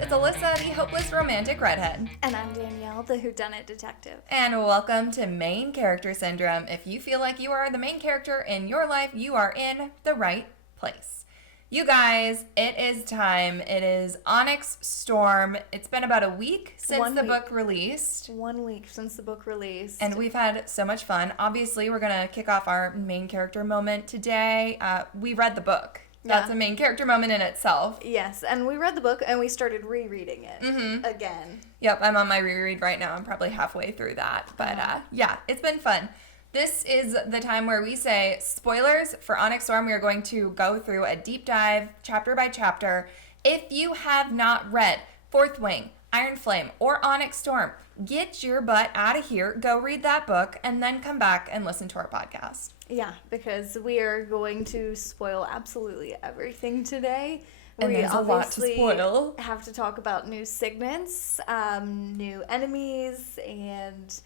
It's Alyssa, the hopeless romantic redhead. And I'm Danielle, the whodunit detective. And welcome to Main Character Syndrome. If you feel like you are the main character in your life, you are in the right place. You guys, it is time. It is Onyx Storm. It's been about a week since the book released. 1 week since the book released. And we've had so much fun. Obviously, we're going to kick off our main character moment today. We read the book. That's a main character moment in itself. Yes, and we read the book and we started rereading it again. Yep, I'm on my reread right now. I'm probably halfway through that. But yeah, it's been fun. This is the time where we say spoilers for Onyx Storm. We are going to go through a deep dive, chapter by chapter. If you have not read Fourth Wing, Iron Flame, or Onyx Storm, get your butt out of here, go read that book, and then come back and listen to our podcast. Yeah, because we are going to spoil absolutely everything today. And there's a lot to spoil. Have to talk about new signets, new enemies, and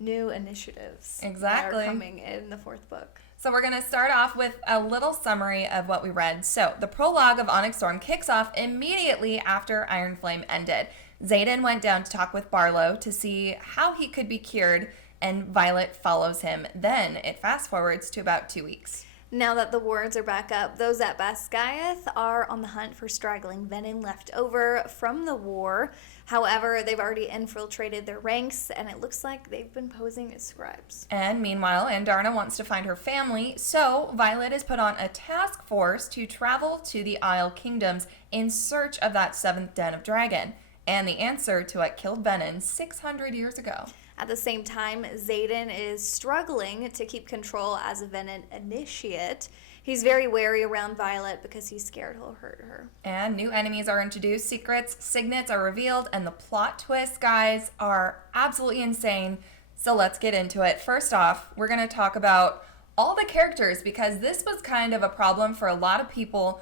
new initiatives. Exactly. That are coming in the fourth book. So we're going to start off with a little summary of what we read. So the prologue of Onyx Storm kicks off immediately after Iron Flame ended. Xaden went down to talk with Barlow to see how he could be cured, and Violet follows him. Then it fast forwards to about 2 weeks. Now that the wards are back up, those at Basgiath are on the hunt for straggling venom left over from the war. However, they've already infiltrated their ranks, and it looks like they've been posing as scribes. And meanwhile, Andarna wants to find her family, so Violet is put on a task force to travel to the Isle Kingdoms in search of that seventh den of dragon, and the answer to what killed Venom 600 years ago. At the same time, Xaden is struggling to keep control as a Venom initiate. He's very wary around Violet because he's scared he'll hurt her. And new enemies are introduced, secrets, signets are revealed, and the plot twists, guys, are absolutely insane. So let's get into it. First off, we're going to talk about all the characters, because this was kind of a problem for a lot of people.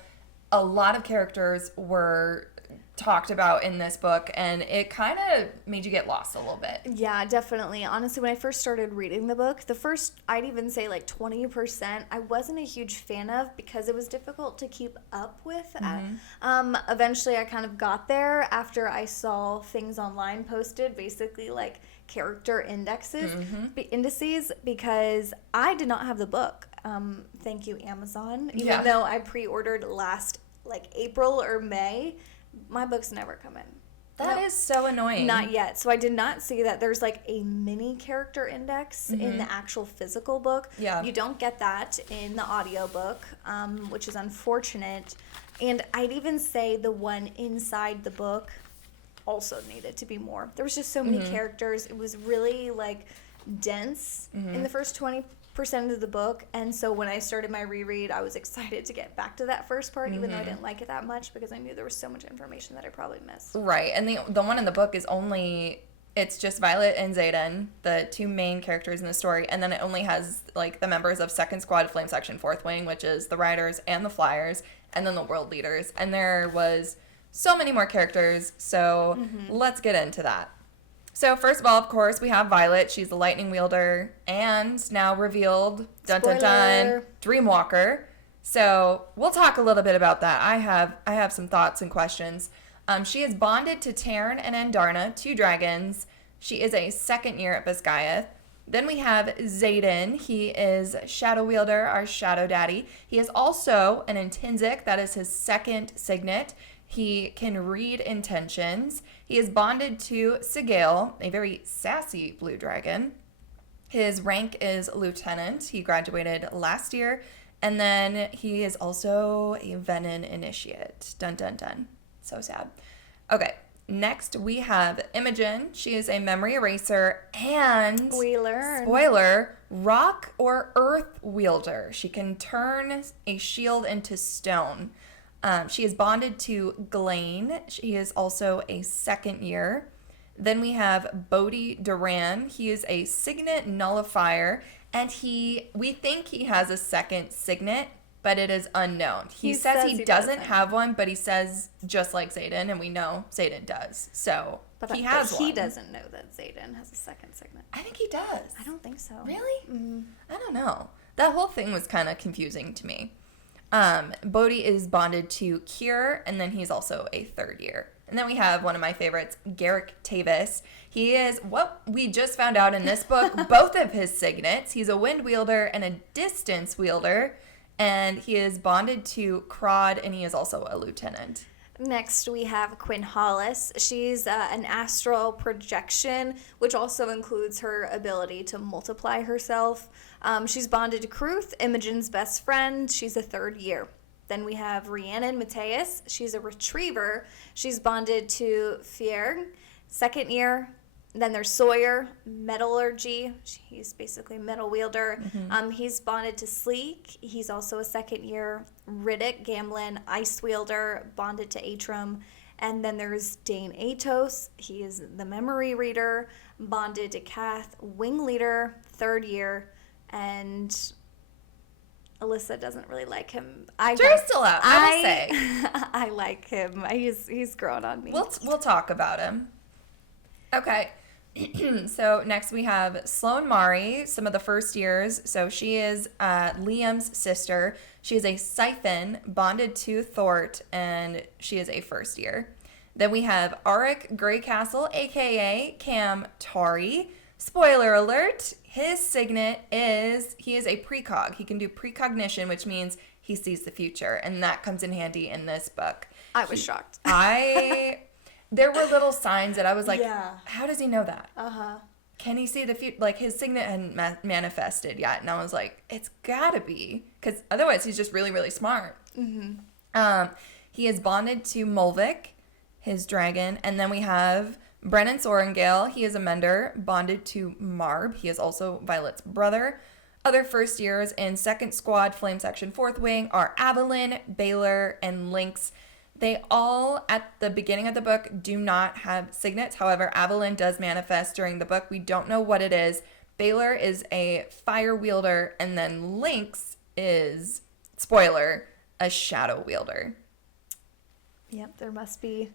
A lot of characters were talked about in this book, and it kind of made you get lost a little bit. Yeah, definitely. Honestly, when I first started reading the book, the first, I'd even say like 20%, I wasn't a huge fan of because it was difficult to keep up with. Eventually, I kind of got there after I saw things online posted, basically like character indices, because I did not have the book. Thank you, Amazon. Even though I pre-ordered last like April or May, my books never come in. That is so annoying. Not yet. So I did not see that there's like a mini character index in the actual physical book. Yeah. You don't get that in the audiobook, which is unfortunate. And I'd even say the one inside the book also needed to be more. There was just so many characters. It was really like dense in the first 20% of the book, and so when I started my reread, I was excited to get back to that first part, even though I didn't like it that much because I knew there was so much information that I probably missed. Right, and the one in the book is it's just Violet and Xaden, the two main characters in the story, and then it only has like the members of Second Squad, Flame Section, Fourth Wing, which is the Riders and the Flyers, and then the World Leaders, and there was so many more characters, so let's get into that. So first of all, of course, we have Violet. She's the lightning wielder, and now revealed, dun dun dun, Dreamwalker. So we'll talk a little bit about that. I have some thoughts and questions. She is bonded to Taryn and Andarna, two dragons. She is a second year at Basgiath. Then we have Xaden. He is Shadow Wielder, our Shadow Daddy. He is also an Intrinsic. That is his second signet. He can read intentions. He is bonded to Sigale, a very sassy blue dragon. His rank is lieutenant. He graduated last year. And then he is also a Venom initiate. Dun, dun, dun. So sad. Okay, next we have Imogen. She is a memory eraser and, spoiler, rock or earth wielder. She can turn a shield into stone. She is bonded to Ghislaine. He is also a second year. Then we have Bodhi Duran. He is a signet nullifier, and we think he has a second signet, but it is unknown. He says he doesn't have one, but he says just like Xaden, and we know Xaden does. So he has one. He doesn't know that Xaden has a second signet. I think he does. I don't think so. Really? I don't know. That whole thing was kind of confusing to me. Bodhi is bonded to Cure, and then he's also a third year. And then we have one of my favorites, Garrick Tavis. He is what we just found out in this book, both of his signets. He's a wind wielder and a distance wielder, and he is bonded to Crod, and he is also a lieutenant. Next, we have Quinn Hollis. She's an astral projection, which also includes her ability to multiply herself. She's bonded to Kruth, Imogen's best friend. She's a 3rd year. Then we have Rhiannon Mateus. She's a retriever. She's bonded to Fierg, 2nd year. Then there's Sawyer, metallurgy. He's basically a metal wielder. He's bonded to Sleek. He's also a 2nd year. Riddick, Gamlin, ice wielder, bonded to Atrum. And then there's Dane Atos. He is the memory reader, bonded to Kath, wing leader, 3rd year. And Alyssa doesn't really like him. Jury's still out, I will say. I like him. He's grown on me. We'll talk about him. Okay. So next we have Sloane Mari, some of the 1st years. So she is Liam's sister. She is a siphon bonded to Thort, and she is a 1st year. Then we have Auric Greycastle, a.k.a. Cam Tari. Spoiler alert, his signet is, he is a precog. He can do precognition, which means he sees the future, and that comes in handy in this book. I was shocked. There were little signs that I was like, Yeah. How does he know that? Uh-huh. Can he see the future? Like, his signet hadn't manifested yet, and I was like, it's gotta be, because otherwise he's just really, really smart. He is bonded to Mulvik, his dragon, and then we have Brennan Sorengale. He is a mender, bonded to Marb. He is also Violet's brother. Other 1st years in 2nd Squad, Flame Section 4th Wing are Avalyn, Baylor, and Lynx. They all, at the beginning of the book, do not have signets. However, Avalyn does manifest during the book. We don't know what it is. Baylor is a fire wielder, and then Lynx is, spoiler, a shadow wielder. Yep, there must be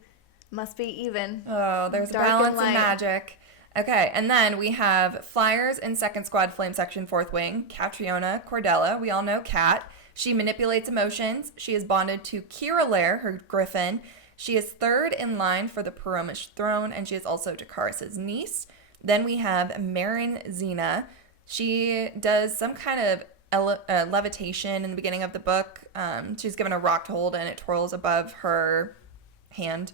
even. Oh, there's a Dark balance and of light. magic. Okay, and then we have Flyers in 2nd Squad, Flame Section 4th Wing, Catriona Cordella. We all know Cat. She manipulates emotions. She is bonded to Kira Lair, her griffin. She is 3rd in line for the Peromish throne, and she is also Dakaris' niece. Then we have Marin Xena. She does some kind of levitation in the beginning of the book. She's given a rock to hold, and it twirls above her hand.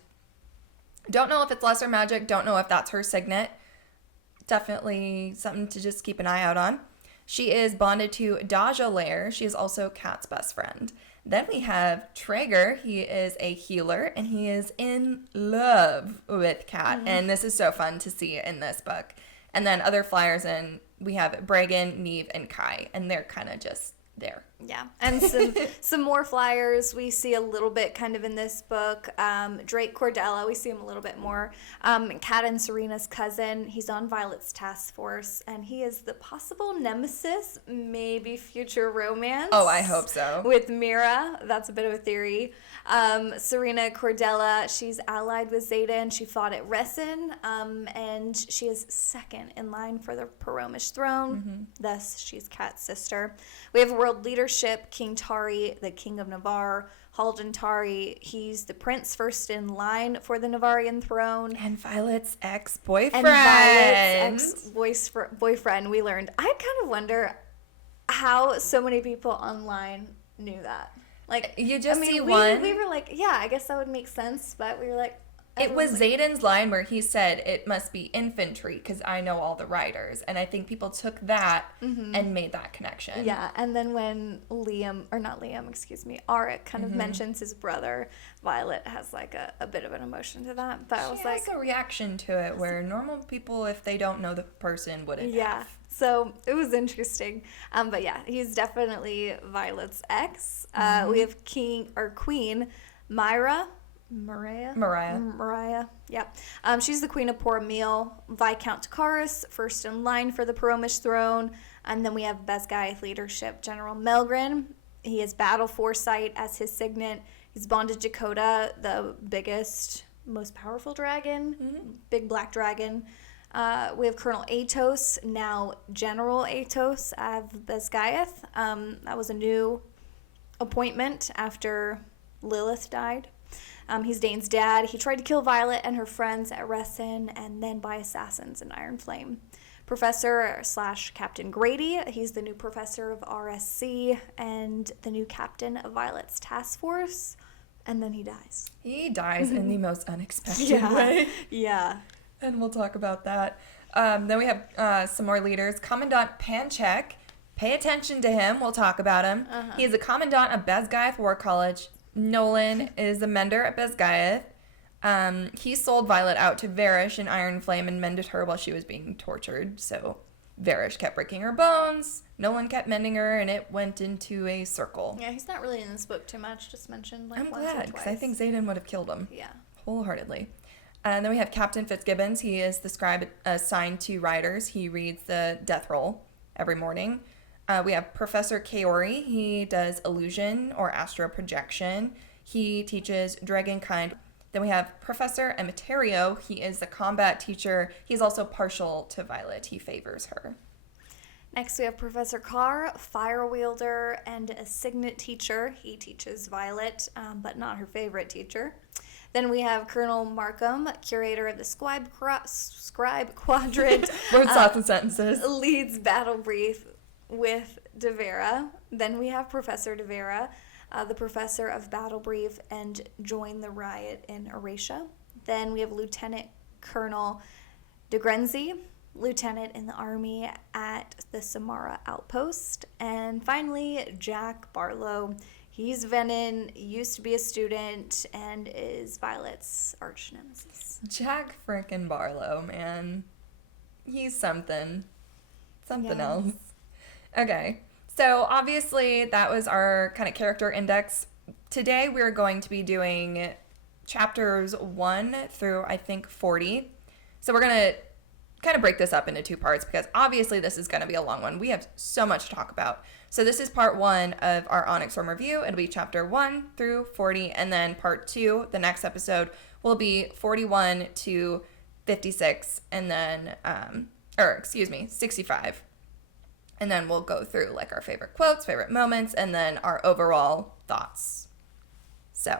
Don't know if it's lesser magic. Don't know if that's her signet. Definitely something to just keep an eye out on. She is bonded to Daja Lair. She is also Kat's best friend. Then we have Traeger. He is a healer, and he is in love with Kat. And this is so fun to see in this book. And then other flyers, and we have Bragan, Neve, and Kai, and they're kind of just there. Yeah, and some more flyers we see a little bit kind of in this book. Drake Cordella, we see him a little bit more. Kat and Serena's cousin, he's on Violet's task force, and he is the possible nemesis, maybe future romance. Oh, I hope so. With Mira, that's a bit of a theory. Serena Cordella, she's allied with Zeta, and she fought at Resin, and she is 2nd in line for the Peromish throne. Thus, she's Kat's sister. We have world leadership, King Tari, the King of Navarre, Haldan Tari, he's the prince 1st in line for the Navarian throne. And Violet's ex-boyfriend. Boyfriend, we learned. I kind of wonder how so many people online knew that. Like, you just see one. We were like, yeah, I guess that would make sense, but we were like, it was Zayden's line where he said it must be infantry because I know all the riders. And I think people took that and made that connection. Yeah, and then when Auric kind of mentions his brother, Violet has like a bit of an emotion to that. But I was like, a reaction to it where normal people, if they don't know the person, wouldn't have. So it was interesting. But yeah, he's definitely Violet's ex. We have Queen Mariah. Yep. She's the queen of Poromil. Viscount Takaris, 1st in line for the Peromish throne. And then we have Besgaith leadership, General Melgren. He has battle foresight as his signet. He's bonded to Dakota, the biggest, most powerful dragon, big black dragon. We have Colonel Atos, now General Atos of Besgaith. That was a new appointment after Lilith died. He's Dane's dad. He tried to kill Violet and her friends at Resin and then by assassins in Iron Flame. Professor / Captain Grady, he's the new professor of RSC and the new captain of Violet's task force. And then he dies. He dies in the most unexpected way. Yeah. And we'll talk about that. Then we have some more leaders. Commandant Panchek. Pay attention to him. We'll talk about him. He is a commandant of Bezgaeth War College. Nolan is a mender at Bezgaeth. He sold Violet out to Varish in Iron Flame and mended her while she was being tortured. So Varish kept breaking her bones. Nolan kept mending her, and it went into a circle. Yeah, he's not really in this book too much. Just mentioned like I'm once or glad, twice. because I think Xaden would have killed him. Yeah. Wholeheartedly. And then we have Captain Fitzgibbons. He is the scribe assigned to riders. He reads the death roll every morning. We have Professor Kaori. He does illusion or astral projection. He teaches Dragonkind. Then we have Professor Emeterio. He is the combat teacher. He's also partial to Violet. He favors her. Next, we have Professor Carr, fire wielder and a signet teacher. He teaches Violet, but not her favorite teacher. Then we have Colonel Markham, curator of the Scribe Quadrant. Words, thoughts, and sentences. Leads battle brief with Devera. Then we have Professor Devera, the professor of battle brief and join the riot in Eratia. Then we have Lieutenant Colonel DeGrenzi, lieutenant in the army at the Samara outpost. And finally, Jack Barlow. He's Venin, used to be a student, and is Violet's arch nemesis. Jack frickin' Barlow, man. He's something. Something else. Okay. So obviously that was our kind of character index. Today we're going to be doing chapters 1 through I think 40. So we're going to kind of break this up into 2 parts because obviously this is going to be a long one. We have so much to talk about. So this is part 1 of our Onyx Storm review. It'll be chapter 1 through 40, and then part 2, the next episode, will be 41 to 56, and then, 65. And then we'll go through like our favorite quotes, favorite moments, and then our overall thoughts. So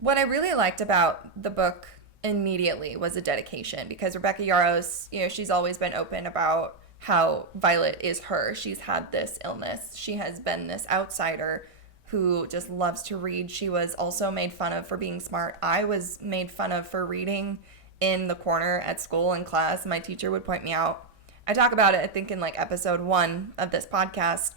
what I really liked about the book immediately was the dedication, because Rebecca Yarros, she's always been open about how Violet is her. She's had this illness. She has been this outsider who just loves to read. She was also made fun of for being smart. I was made fun of for reading in the corner at school in class. My teacher would point me out. I talk about it, I think, in like episode 1 of this podcast.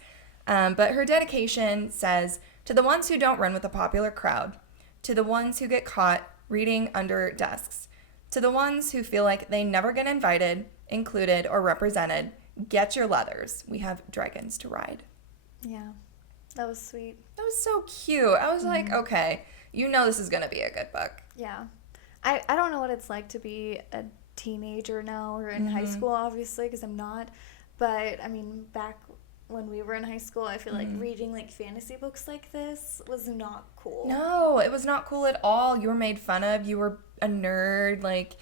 But her dedication says, to the ones who don't run with the popular crowd, to the ones who get caught reading under desks, to the ones who feel like they never get invited, included, or represented, get your leathers. We have dragons to ride. Yeah, that was sweet. That was so cute. I was like, okay, this is going to be a good book. Yeah. I don't know what it's like to be a teenager now or in high school, obviously, because I'm not. But, I mean, back when we were in high school, I feel like reading, like, fantasy books like this was not cool. No, it was not cool at all. You were made fun of. You were a nerd. Like,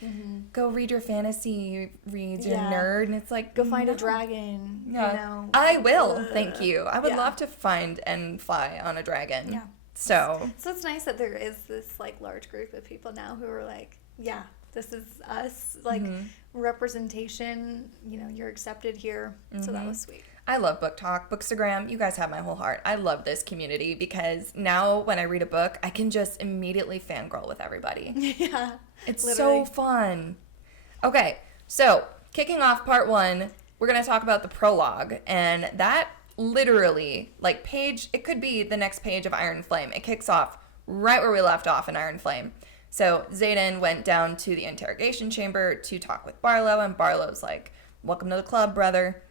go read your fantasy reads. You're a nerd. And it's like, go find a dragon, I will, thank you. I would love to find and fly on a dragon. Yeah. So it's nice that there is this, like, large group of people now who are like, yeah, this is us. Like, representation, you're accepted here. So that was sweet. I love Book Talk, Bookstagram. You guys have my whole heart. I love this community because now when I read a book, I can just immediately fangirl with everybody. Yeah. It's literally so fun. Okay, so kicking off part 1, we're going to talk about the prologue. And that literally, like, it could be the next page of Iron Flame. It kicks off right where we left off in Iron Flame. So Xaden went down to the interrogation chamber to talk with Barlow, and Barlow's like, welcome to the club, brother.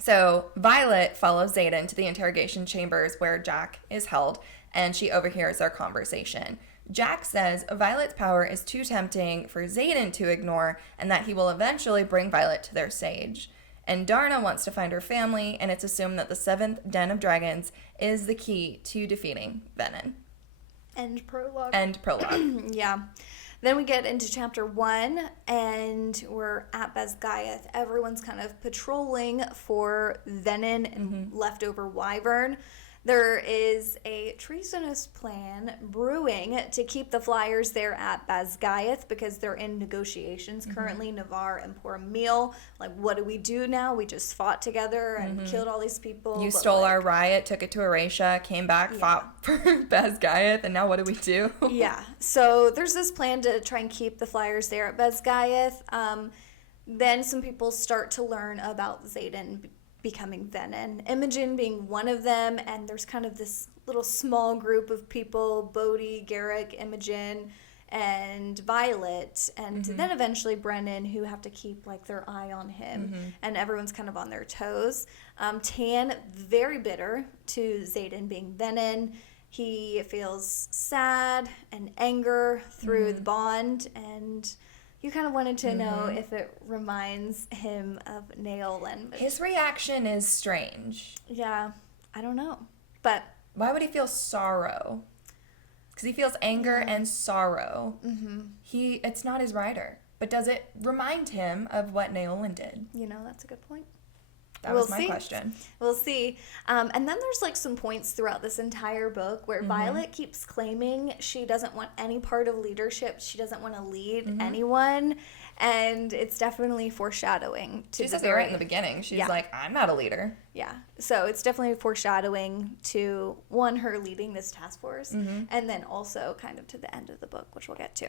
So Violet follows Xaden to the interrogation chambers where Jack is held, and she overhears their conversation. Jack says Violet's power is too tempting for Xaden to ignore, and that he will eventually bring Violet to their sage. And Darna wants to find her family, and it's assumed that the 7th Den of Dragons is the key to defeating Venin. End prologue. Yeah. Then we get into chapter 1, and we're at Bezgaeth. Everyone's kind of patrolling for Venin and leftover Wyvern. There is a treasonous plan brewing to keep the Flyers there at Basgiath because they're in negotiations currently, Navarre and Poor Meal. Like, what do we do now? We just fought together and killed all these people. You stole our riot, took it to Eratia, came back, fought for Basgiath, and now what do we do? Yeah. So there's this plan to try and keep the Flyers there at Basgiath. Then some people start to learn about Xaden becoming Venom, Imogen being one of them, and there's kind of this little small group of people, Bodhi, Garrick, Imogen, and Violet, and then eventually Brennan, who have to keep like their eye on him, and everyone's kind of on their toes. Tan, very bitter to Xaden being Venom. He feels sad and anger through the bond, and you kind of wanted to know if it reminds him of Naolan. His reaction is strange. Yeah, I don't know. But why would he feel sorrow? Because he feels anger and sorrow. It's not his rider. But does it remind him of what Naolan did? You know, that's a good point. That was my question. We'll see. And then there's like some points throughout this entire book where Violet keeps claiming she doesn't want any part of leadership. She doesn't want to lead anyone. And it's definitely foreshadowing to She says it right in the beginning. She's like, I'm not a leader. Yeah. So it's definitely foreshadowing to, one, her leading this task force, and then also kind of to the end of the book, which we'll get to.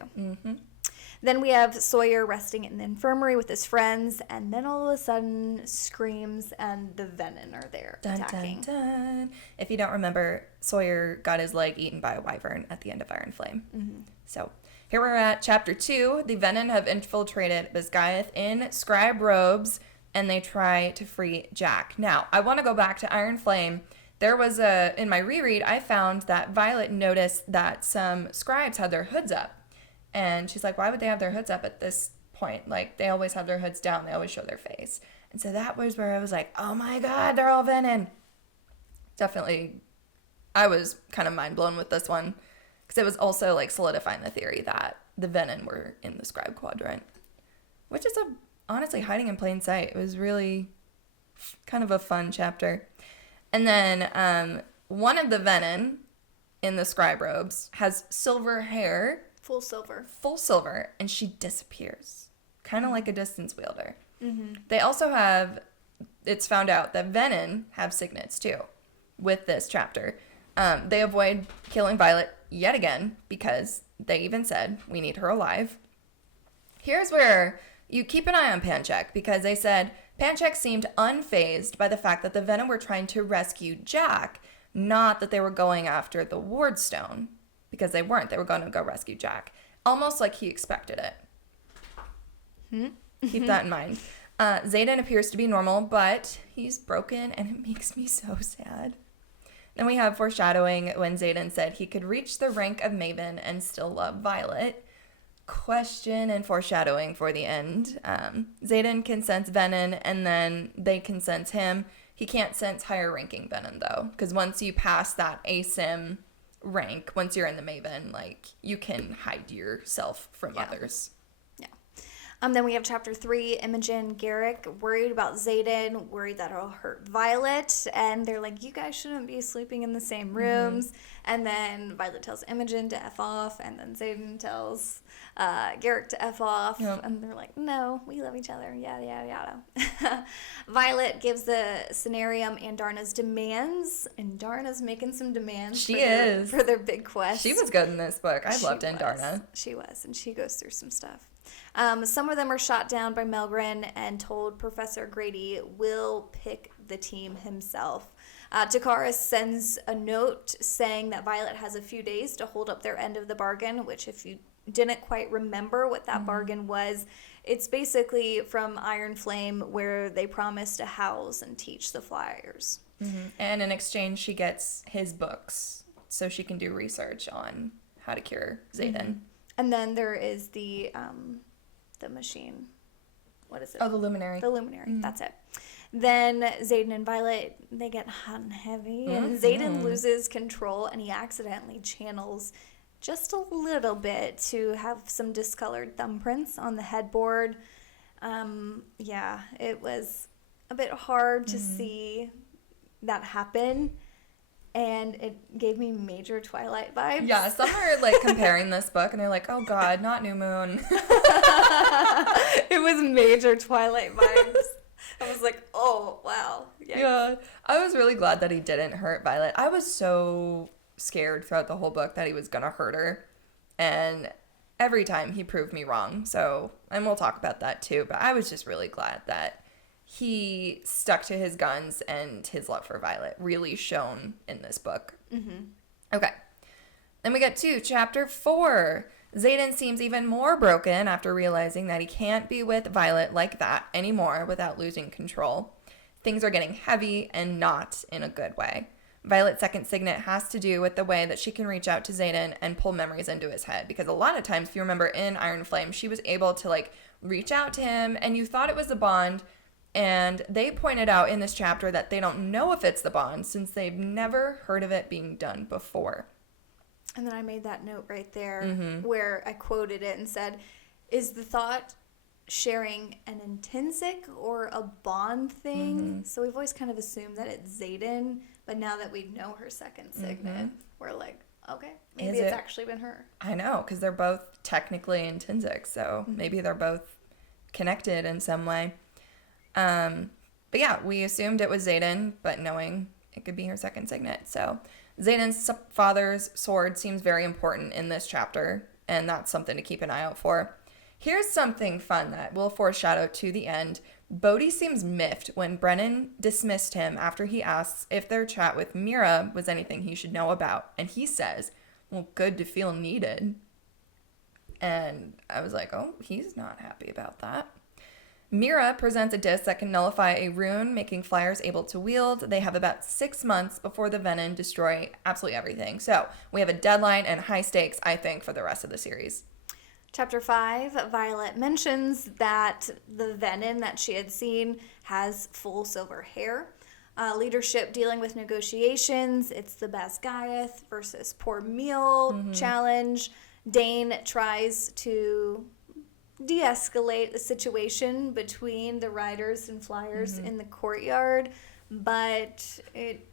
Then we have Sawyer resting in the infirmary with his friends, and then all of a sudden, Screams and the Venom are there attacking. Dun, dun. If you don't remember, Sawyer got his leg eaten by a wyvern at the end of Iron Flame. So here we're at chapter 2. The Venom have infiltrated Basgiath in scribe robes, and they try to free Jack. Now, I want to go back to Iron Flame. There was in my reread, I found that Violet noticed that some scribes had their hoods up. And she's like, why would they have their hoods up at this point? Like, they always have their hoods down. They always show their face. And so that was where I was like, oh my God, they're all Venom. Definitely, I was kind of mind blown with this one. Because it was also like solidifying the theory that the Venom were in the scribe quadrant. Which is honestly hiding in plain sight. It was really kind of a fun chapter. And then one of the Venom in the scribe robes has silver hair. Full silver. And she disappears. Kind of like a distance wielder. They also have, it's found out that Venom have signets too with this chapter. They avoid killing Violet yet again because they even said, we need her alive. Here's where you keep an eye on Panchek because they said Panchek seemed unfazed by the fact that the Venom were trying to rescue Jack, not that they were going after the Wardstone. Because they weren't. They were going to go rescue Jack. Almost like he expected it. Keep that in mind. Xaden appears to be normal, but he's broken, and it makes me so sad. Then we have foreshadowing when Xaden said he could reach the rank of Maven and still love Violet. Question and foreshadowing for the end. Xaden can sense Venom, and then they can sense him. He can't sense higher ranking Venom, though. Because once you pass that ASIM rank, once you're in the Maven, like, you can hide yourself from others. Yeah. Then we have chapter 3, Imogen, Garrick, worried about Xaden, worried that it'll hurt Violet, and they're like, you guys shouldn't be sleeping in the same rooms. And then Violet tells Imogen to F off, and then Xaden tells Garrick to F off, and they're like, no, we love each other, yada, yada, yada. Violet gives the scenarium and Darna's demands, and Darna's making some demands for their big quest. She was good in this book. I loved Darna. She was, and she goes through some stuff. Some of them are shot down by Melgren and told Professor Grady will pick the team himself. Takara sends a note saying that Violet has a few days to hold up their end of the bargain, which if you didn't quite remember what that bargain was, it's basically from Iron Flame where they promise to house and teach the Flyers. And in exchange, she gets his books so she can do research on how to cure Xaden. And then there is the machine. What is it? Oh, the Luminary. The Luminary, that's it. Then Xaden and Violet, they get hot and heavy, and Xaden loses control, and he accidentally channels just a little bit to have some discolored thumbprints on the headboard. It was a bit hard to see that happen. and it gave me major Twilight vibes. Yeah, some are like comparing this book and they're like, oh God, not New Moon. It was major Twilight vibes. I was like, oh, wow. Yikes. Yeah, I was really glad that he didn't hurt Violet. I was so scared throughout the whole book that he was going to hurt her. And every time he proved me wrong. So, and we'll talk about that too. But I was just really glad that he stuck to his guns and his love for Violet really shone in this book. Mm-hmm. Okay. Then we get to chapter 4. Xaden seems even more broken after realizing that he can't be with Violet like that anymore without losing control. Things are getting heavy and not in a good way. Violet's second signet has to do with the way that she can reach out to Xaden and pull memories into his head. Because a lot of times, if you remember in Iron Flame, she was able to like reach out to him and you thought it was a bond. And they pointed out in this chapter that they don't know if it's the bond since they've never heard of it being done before. And then I made that note right there where I quoted it and said, is the thought sharing an intrinsic or a bond thing? So we've always kind of assumed that it's Xaden, but now that we know her second signet, we're like, okay, maybe it's actually been her. I know, because they're both technically intrinsic, so maybe they're both connected in some way. But yeah, we assumed it was Xaden, but knowing it could be her second signet, so... Xaden's father's sword seems very important in this chapter, and that's something to keep an eye out for. Here's something fun that will foreshadow to the end. Bodhi seems miffed when Brennan dismissed him after he asks if their chat with Mira was anything he should know about, and he says, well, good to feel needed. And I was like, oh, he's not happy about that. Mira presents a disc that can nullify a rune, making flyers able to wield. They have about 6 months before the Venom destroy absolutely everything. So we have a deadline and high stakes, I think, for the rest of the series. Chapter 5, Violet mentions that the Venom that she had seen has full silver hair. Leadership dealing with negotiations. It's the Basgiath versus Poor Meal challenge. Dane tries to de-escalate the situation between the riders and flyers in the courtyard, but it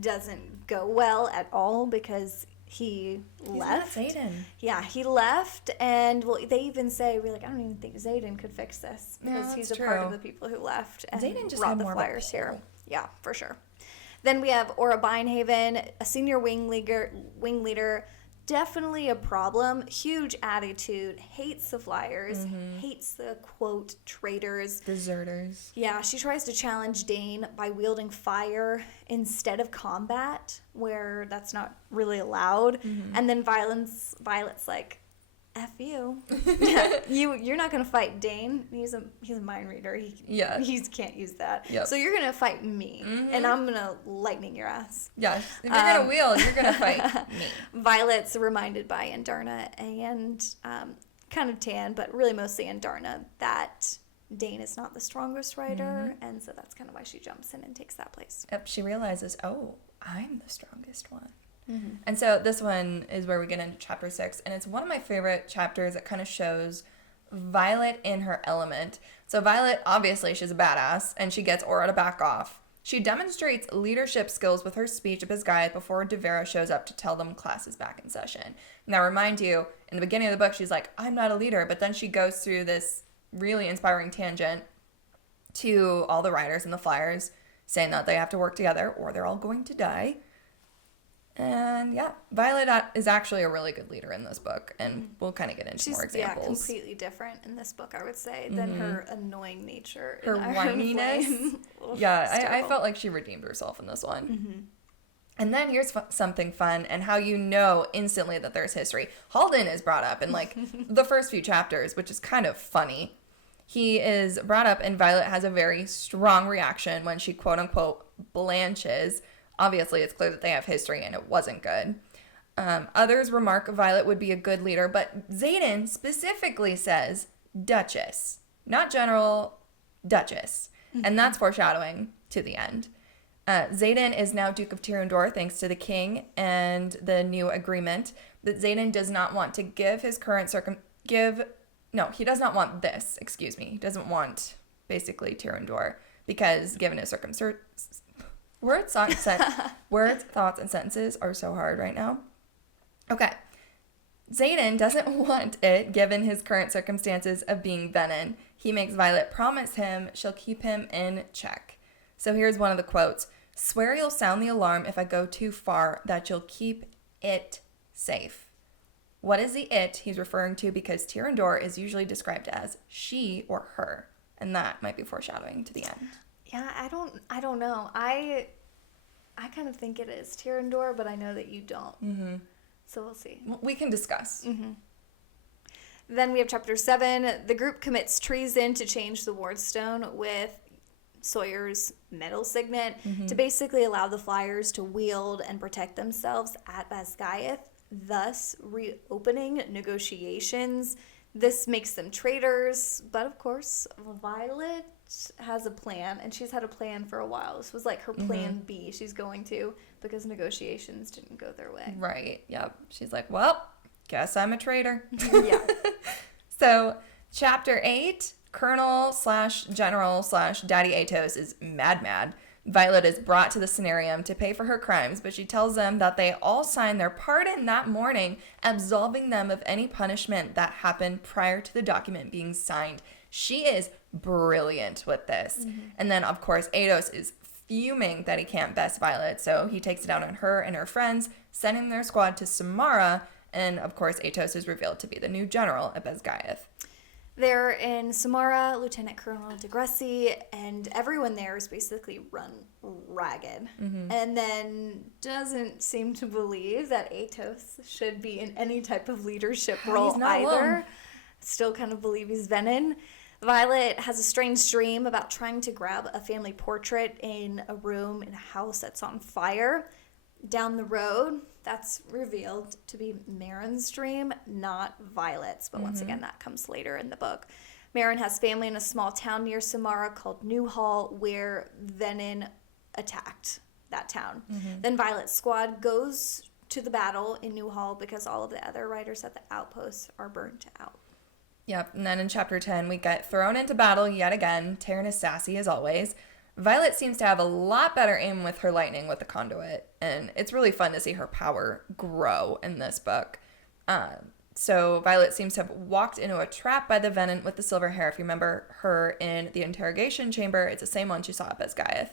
doesn't go well at all because he's left. Not Xaden. Yeah, he left, and well, they even say, we're like, I don't even think Xaden could fix this because he's a part of the people who left and Xaden just brought had the more flyers of a pull. here. Yeah, for sure. Then we have Aura Bindhaven, a senior wing leader. Definitely a problem. Huge attitude. Hates the flyers. Hates the, quote, traitors. Deserters. Yeah, she tries to challenge Dane by wielding fire instead of combat, where that's not really allowed. And then Violet's like, F you. You're not going to fight Dane. He's a mind reader. He can't use that. Yep. So you're going to fight me, and I'm going to lightning your ass. Yes. If you're going to wield, you're going to fight me. Violet's reminded by Andarna and kind of Tan, but really mostly Andarna, that Dane is not the strongest rider, and so that's kind of why she jumps in and takes that place. Yep, she realizes, oh, I'm the strongest one. And so this one is where we get into chapter 6, and it's one of my favorite chapters. It kind of shows Violet in her element. So Violet, obviously, she's a badass, and she gets Aura to back off. She demonstrates leadership skills with her speech at Basgiath before Devera shows up to tell them class is back in session. Now, remind you, in the beginning of the book, she's like, I'm not a leader, but then she goes through this really inspiring tangent to all the riders and the flyers, saying that they have to work together or they're all going to die. And yeah, Violet is actually a really good leader in this book, and we'll kind of get into more examples. Yeah, completely different in this book, I would say, than her annoying nature. Her whininess. Yeah, I felt like she redeemed herself in this one. And then here's something fun, and how you know instantly that there's history. Halden is brought up in like the first few chapters, which is kind of funny. He is brought up, and Violet has a very strong reaction when she quote unquote blanches. Obviously, it's clear that they have history, and it wasn't good. Others remark Violet would be a good leader, but Xaden specifically says Duchess. Not General, Duchess. And that's foreshadowing to the end. Xaden is now Duke of Tyrandor thanks to the king and the new agreement that Xaden does not want to give his current he does not want this, He doesn't want, basically, Tyrandor, because given his Words, thoughts, and sentences are so hard right now. Okay. Xaden doesn't want it, given his current circumstances of being Venin. He makes Violet promise him she'll keep him in check. So here's one of the quotes. Swear you'll sound the alarm if I go too far, that you'll keep it safe. What is the it he's referring to? Because Tyrandor is usually described as she or her. And that might be foreshadowing to the end. Yeah, I don't know. I kind of think it is Tyrandor, but I know that you don't. Mm-hmm. So we'll see. We can discuss. Mm-hmm. Then we have chapter 7. The group commits treason to change the Wardstone with Sawyer's metal signet to basically allow the Flyers to wield and protect themselves at Basgiath, thus reopening negotiations. This makes them traitors, but of course, Violet has a plan, and she's had a plan for a while. This was like her plan B she's going to, because negotiations didn't go their way. Right, yep. She's like, well, guess I'm a traitor. Yeah. So, chapter 8, Colonel/General/Daddy Atos is mad. Violet is brought to the scenarium to pay for her crimes, but she tells them that they all signed their pardon that morning, absolving them of any punishment that happened prior to the document being signed. She is brilliant with this. And then, of course, Atos is fuming that he can't best Violet, so he takes it out on her and her friends, sending their squad to Samara, and, of course, Atos is revealed to be the new general at Basgiath. They're in Samara, Lieutenant Colonel DeGrassi, and everyone there is basically run ragged. And then doesn't seem to believe that Atos should be in any type of leadership role either. Alone. Still kind of believe he's Venin. Violet has a strange dream about trying to grab a family portrait in a room in a house that's on fire. Down the road, that's revealed to be Marin's dream, not Violet's. But once again, that comes later in the book. Marin has family in a small town near Samara called Newhall, where Venin attacked that town. Then Violet's squad goes to the battle in Newhall because all of the other riders at the outposts are burnt out. Yep, and then in chapter 10, we get thrown into battle yet again. Taryn is sassy as always. Violet seems to have a lot better aim with her lightning with the conduit, and it's really fun to see her power grow in this book. So Violet seems to have walked into a trap by the Venin with the silver hair. If you remember her in the interrogation chamber, it's the same one she saw at Basgiath.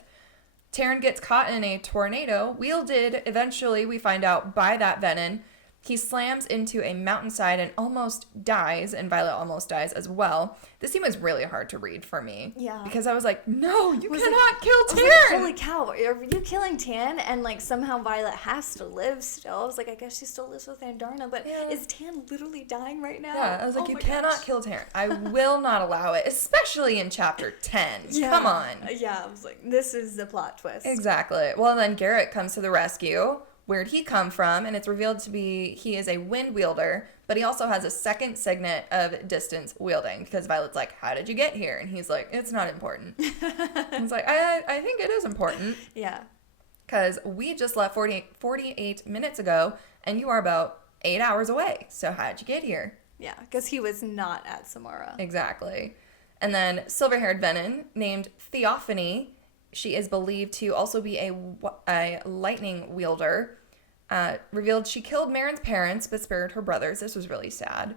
Taryn gets caught in a tornado, wielded, eventually, we find out, by that Venin. He slams into a mountainside and almost dies, and Violet almost dies as well. This scene was really hard to read for me. Yeah. Because I was like, no, you cannot kill Taryn! Like, holy cow, are you killing Tan? And, like, somehow Violet has to live still. I was like, I guess she still lives with Andarna, but is Tan literally dying right now? Yeah, I was like, you cannot kill Taryn. I will not allow it, especially in chapter 10. Yeah. Come on. Yeah, I was like, this is the plot twist. Exactly. Well, then Garrett comes to the rescue. Where'd he come from? And it's revealed to be he is a wind wielder, but he also has a second signet of distance wielding, because Violet's like, how did you get here? And he's like, it's not important. He's like, I think it is important. Yeah. Because we just left 48 minutes ago, and you are about 8 hours away. So how'd you get here? Yeah, because he was not at Samara. Exactly. And then silver-haired Venin named Theophany. She is believed to also be a lightning wielder. Revealed she killed Marin's parents but spared her brothers. This was really sad.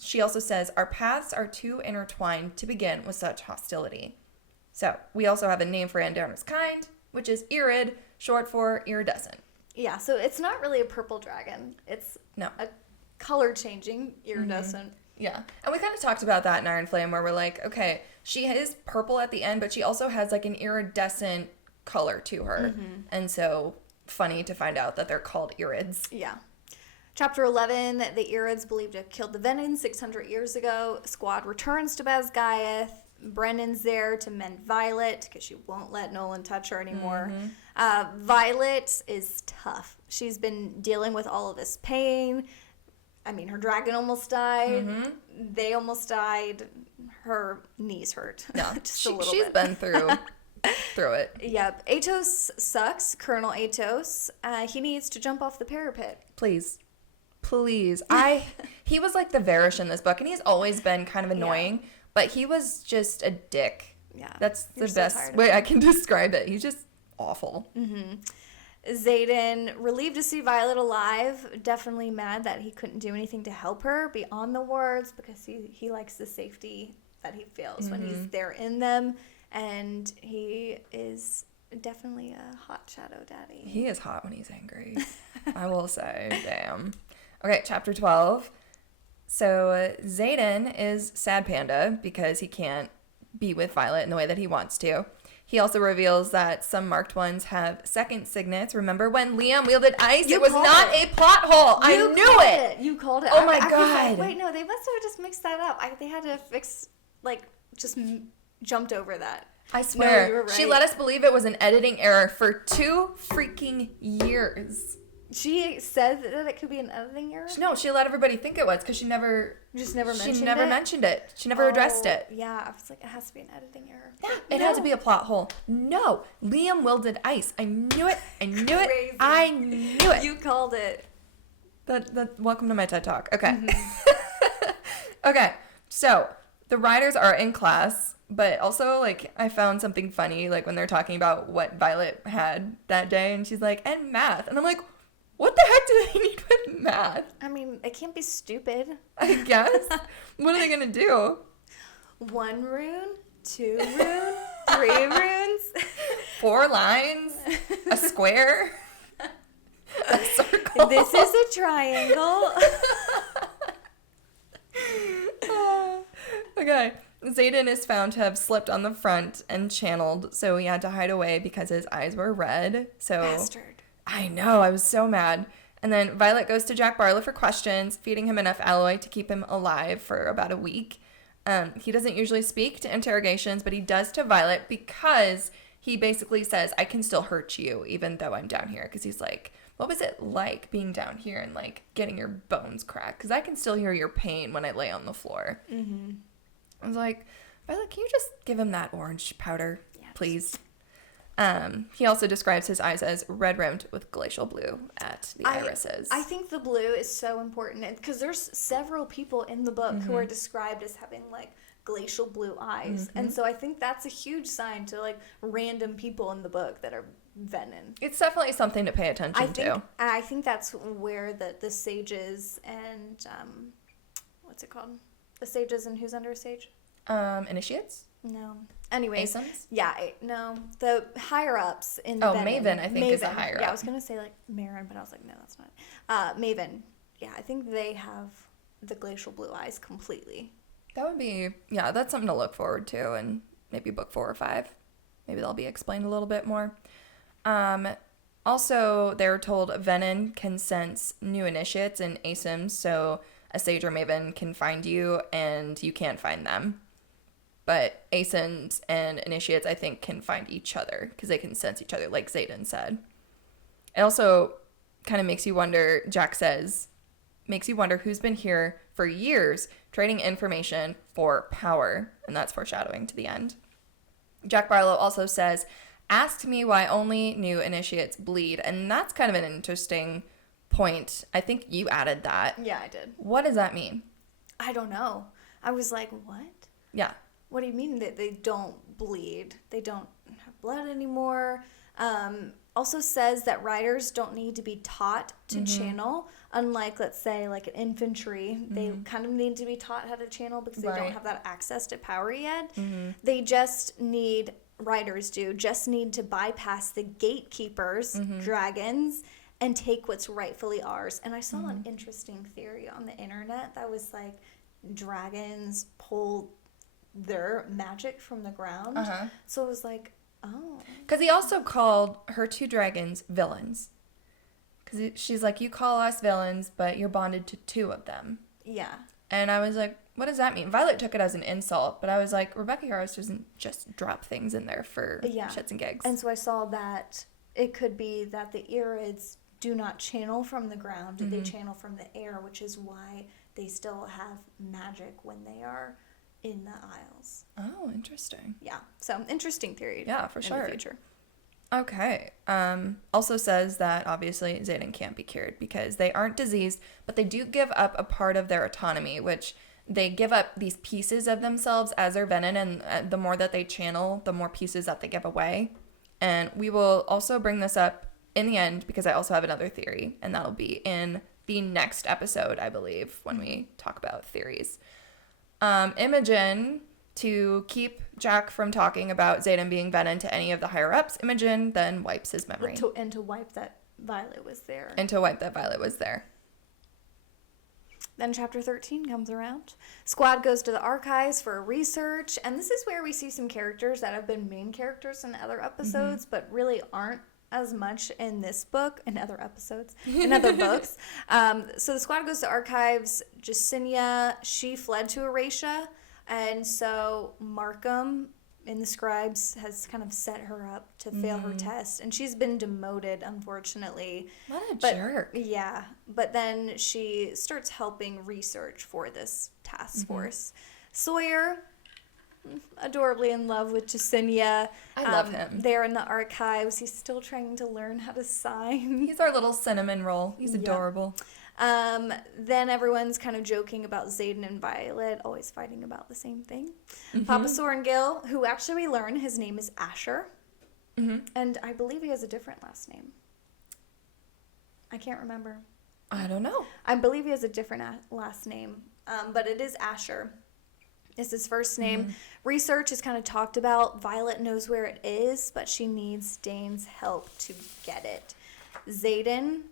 She also says, our paths are too intertwined to begin with such hostility. So we also have a name for Andarna's kind, which is Irid, short for iridescent. Yeah, so it's not really a purple dragon. It's a color-changing iridescent. Yeah, and we kind of talked about that in Iron Flame, where we're like, okay, she is purple at the end, but she also has like an iridescent color to her. And so funny to find out that they're called Irids. Yeah. Chapter 11, the Irids believed to have killed the Venin 600 years ago. Squad returns to Basgiath. Brennan's there to mend Violet because she won't let Nolan touch her anymore. Violet is tough. She's been dealing with all of this pain. I mean, her dragon almost died. They almost died. Her knees hurt. Yeah, just a little she's bit. been through it. Yep. Atos sucks. Colonel Atos. He needs to jump off the parapet. Please. He was like the Varish in this book, and he's always been kind of annoying, but he was just a dick. Yeah. That's the best way I can describe it. He's just awful. Xaden, relieved to see Violet alive, definitely mad that he couldn't do anything to help her beyond the wards, because he likes the safety that he feels when he's there in them, and he is definitely a hot shadow daddy. He is hot when he's angry. I will say, damn. Okay, chapter 12. So Xaden is sad panda because he can't be with Violet in the way that he wants to. He also reveals that some marked ones have second signets. Remember when Liam wielded ice? It was not a plot hole. I knew it. You called it. Oh my God. Wait, no, they must have just mixed that up. They had to fix, just jumped over that. I swear. No, you were right. She let us believe it was an editing error for 2 freaking years. She said that it could be an editing error? No, she let everybody think it was because she never mentioned it. She never addressed it. Yeah, I was like, it has to be an editing error. Yeah, it had to be a plot hole. No, Liam wielded ice. I knew it. I knew it. Crazy. I knew it. You called it. That. Welcome to my TED Talk. Okay. Okay, so the writers are in class, but also, I found something funny, when they're talking about what Violet had that day, and she's like, and math. And I'm like, what the heck do they need with math? I mean, it can't be stupid. I guess. What are they going to do? 1 rune, 2 rune, 3 runes. 4 lines, a square, a circle. This is a triangle. Okay. Xaden is found to have slipped on the front and channeled, so he had to hide away because his eyes were red. So Bastard. I know, I was so mad. And then Violet goes to Jack Barlow for questions, feeding him enough alloy to keep him alive for about a week. He doesn't usually speak to interrogations, but he does to Violet because he basically says, I can still hurt you even though I'm down here. Because he's like, what was it like being down here and getting your bones cracked? Because I can still hear your pain when I lay on the floor. I was like, Violet, can you just give him that orange powder, please? He also describes his eyes as red-rimmed with glacial blue at the irises. I think the blue is so important because there's several people in the book who are described as having glacial blue eyes, and so I think that's a huge sign to random people in the book that are venom. It's definitely something to pay attention to. I think that's where the sages and what's it called? The sages and who's under a sage? Initiates? No. Anyways. ASIMs? Yeah, no. The higher-ups in Venom. Maven, I think, is a higher-up. Yeah, I was going to say, Marin, but I was like, no, that's not. Maven. Yeah, I think they have the glacial blue eyes completely. That would be, yeah, that's something to look forward to in maybe book 4 or 5. Maybe they'll be explained a little bit more. Also, they're told Venom can sense new initiates and ASIMs, so a sage or maven can find you and you can't find them. But ASIMs and initiates, I think, can find each other because they can sense each other, like Xaden said. It also kind of makes you wonder, Jack says, makes you wonder who's been here for years trading information for power. And that's foreshadowing to the end. Jack Barlow also says, asked me why only new initiates bleed. And that's kind of an interesting point. I think you added that. Yeah, I did. What does that mean? I don't know. I was like, what? Yeah. What do you mean that they don't bleed? They don't have blood anymore. Also says that riders don't need to be taught to channel. Unlike, let's say, an infantry, they kind of need to be taught how to channel because they don't have that access to power yet. They just need, riders just need to bypass the gatekeepers, dragons, and take what's rightfully ours. And I saw an interesting theory on the internet that was dragons pull their magic from the ground. So it was like, oh. Because he also called her 2 dragons villains. Because she's like, you call us villains, but you're bonded to 2 of them. Yeah. And I was like, what does that mean? Violet took it as an insult, but I was like, Rebecca Yarros doesn't just drop things in there for shits and gigs. And so I saw that it could be that the Irids do not channel from the ground. They channel from the air, which is why they still have magic when they are in the Isles. Oh, interesting. Yeah. So, interesting theory. Yeah, for sure. In the future. Okay. Also says that obviously Xaden can't be cured because they aren't diseased, but they do give up a part of their autonomy, which they give up these pieces of themselves as their venom, and the more that they channel, the more pieces that they give away. And we will also bring this up in the end because I also have another theory, and that'll be in the next episode, I believe, when we talk about theories. Imogen, to keep Jack from talking about Xaden being venom to any of the higher-ups, Imogen then wipes his memory. And to wipe that Violet was there. Then chapter 13 comes around. Squad goes to the archives for research, and this is where we see some characters that have been main characters in other episodes, but really aren't as much in this book, in other episodes, in other books. So the squad goes to archives. Jacinia, she fled to Erasia, and so Markham in the scribes has kind of set her up to fail her test, and she's been demoted, unfortunately. What a jerk. Yeah, but then she starts helping research for this task force. Sawyer, adorably in love with Jacinia. I love him. There in the archives, he's still trying to learn how to sign. He's our little cinnamon roll. He's adorable. Then everyone's kind of joking about Xaden and Violet always fighting about the same thing. Papa Sorengil, who actually we learn his name is Asher, and I believe he has a different last name. I can't remember. I don't know. I believe he has a different last name, but it is Asher. Is his first name. Research is kind of talked about. Violet knows where it is, but she needs Dane's help to get it. Xaden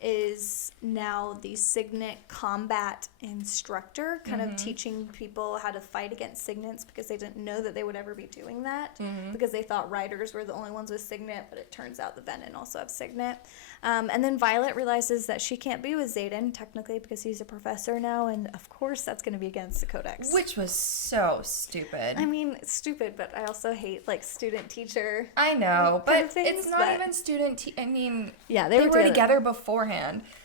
is now the Signet combat instructor, kind of teaching people how to fight against Signets because they didn't know that they would ever be doing that because they thought riders were the only ones with Signet, but it turns out the Venin also have Signet. And then Violet realizes that she can't be with Xaden, technically, because he's a professor now, and of course that's going to be against the Codex. Which was so stupid. I mean, it's stupid, but I also hate, like, student-teacher. I know, but things, it's not even I mean, yeah, they were together beforehand.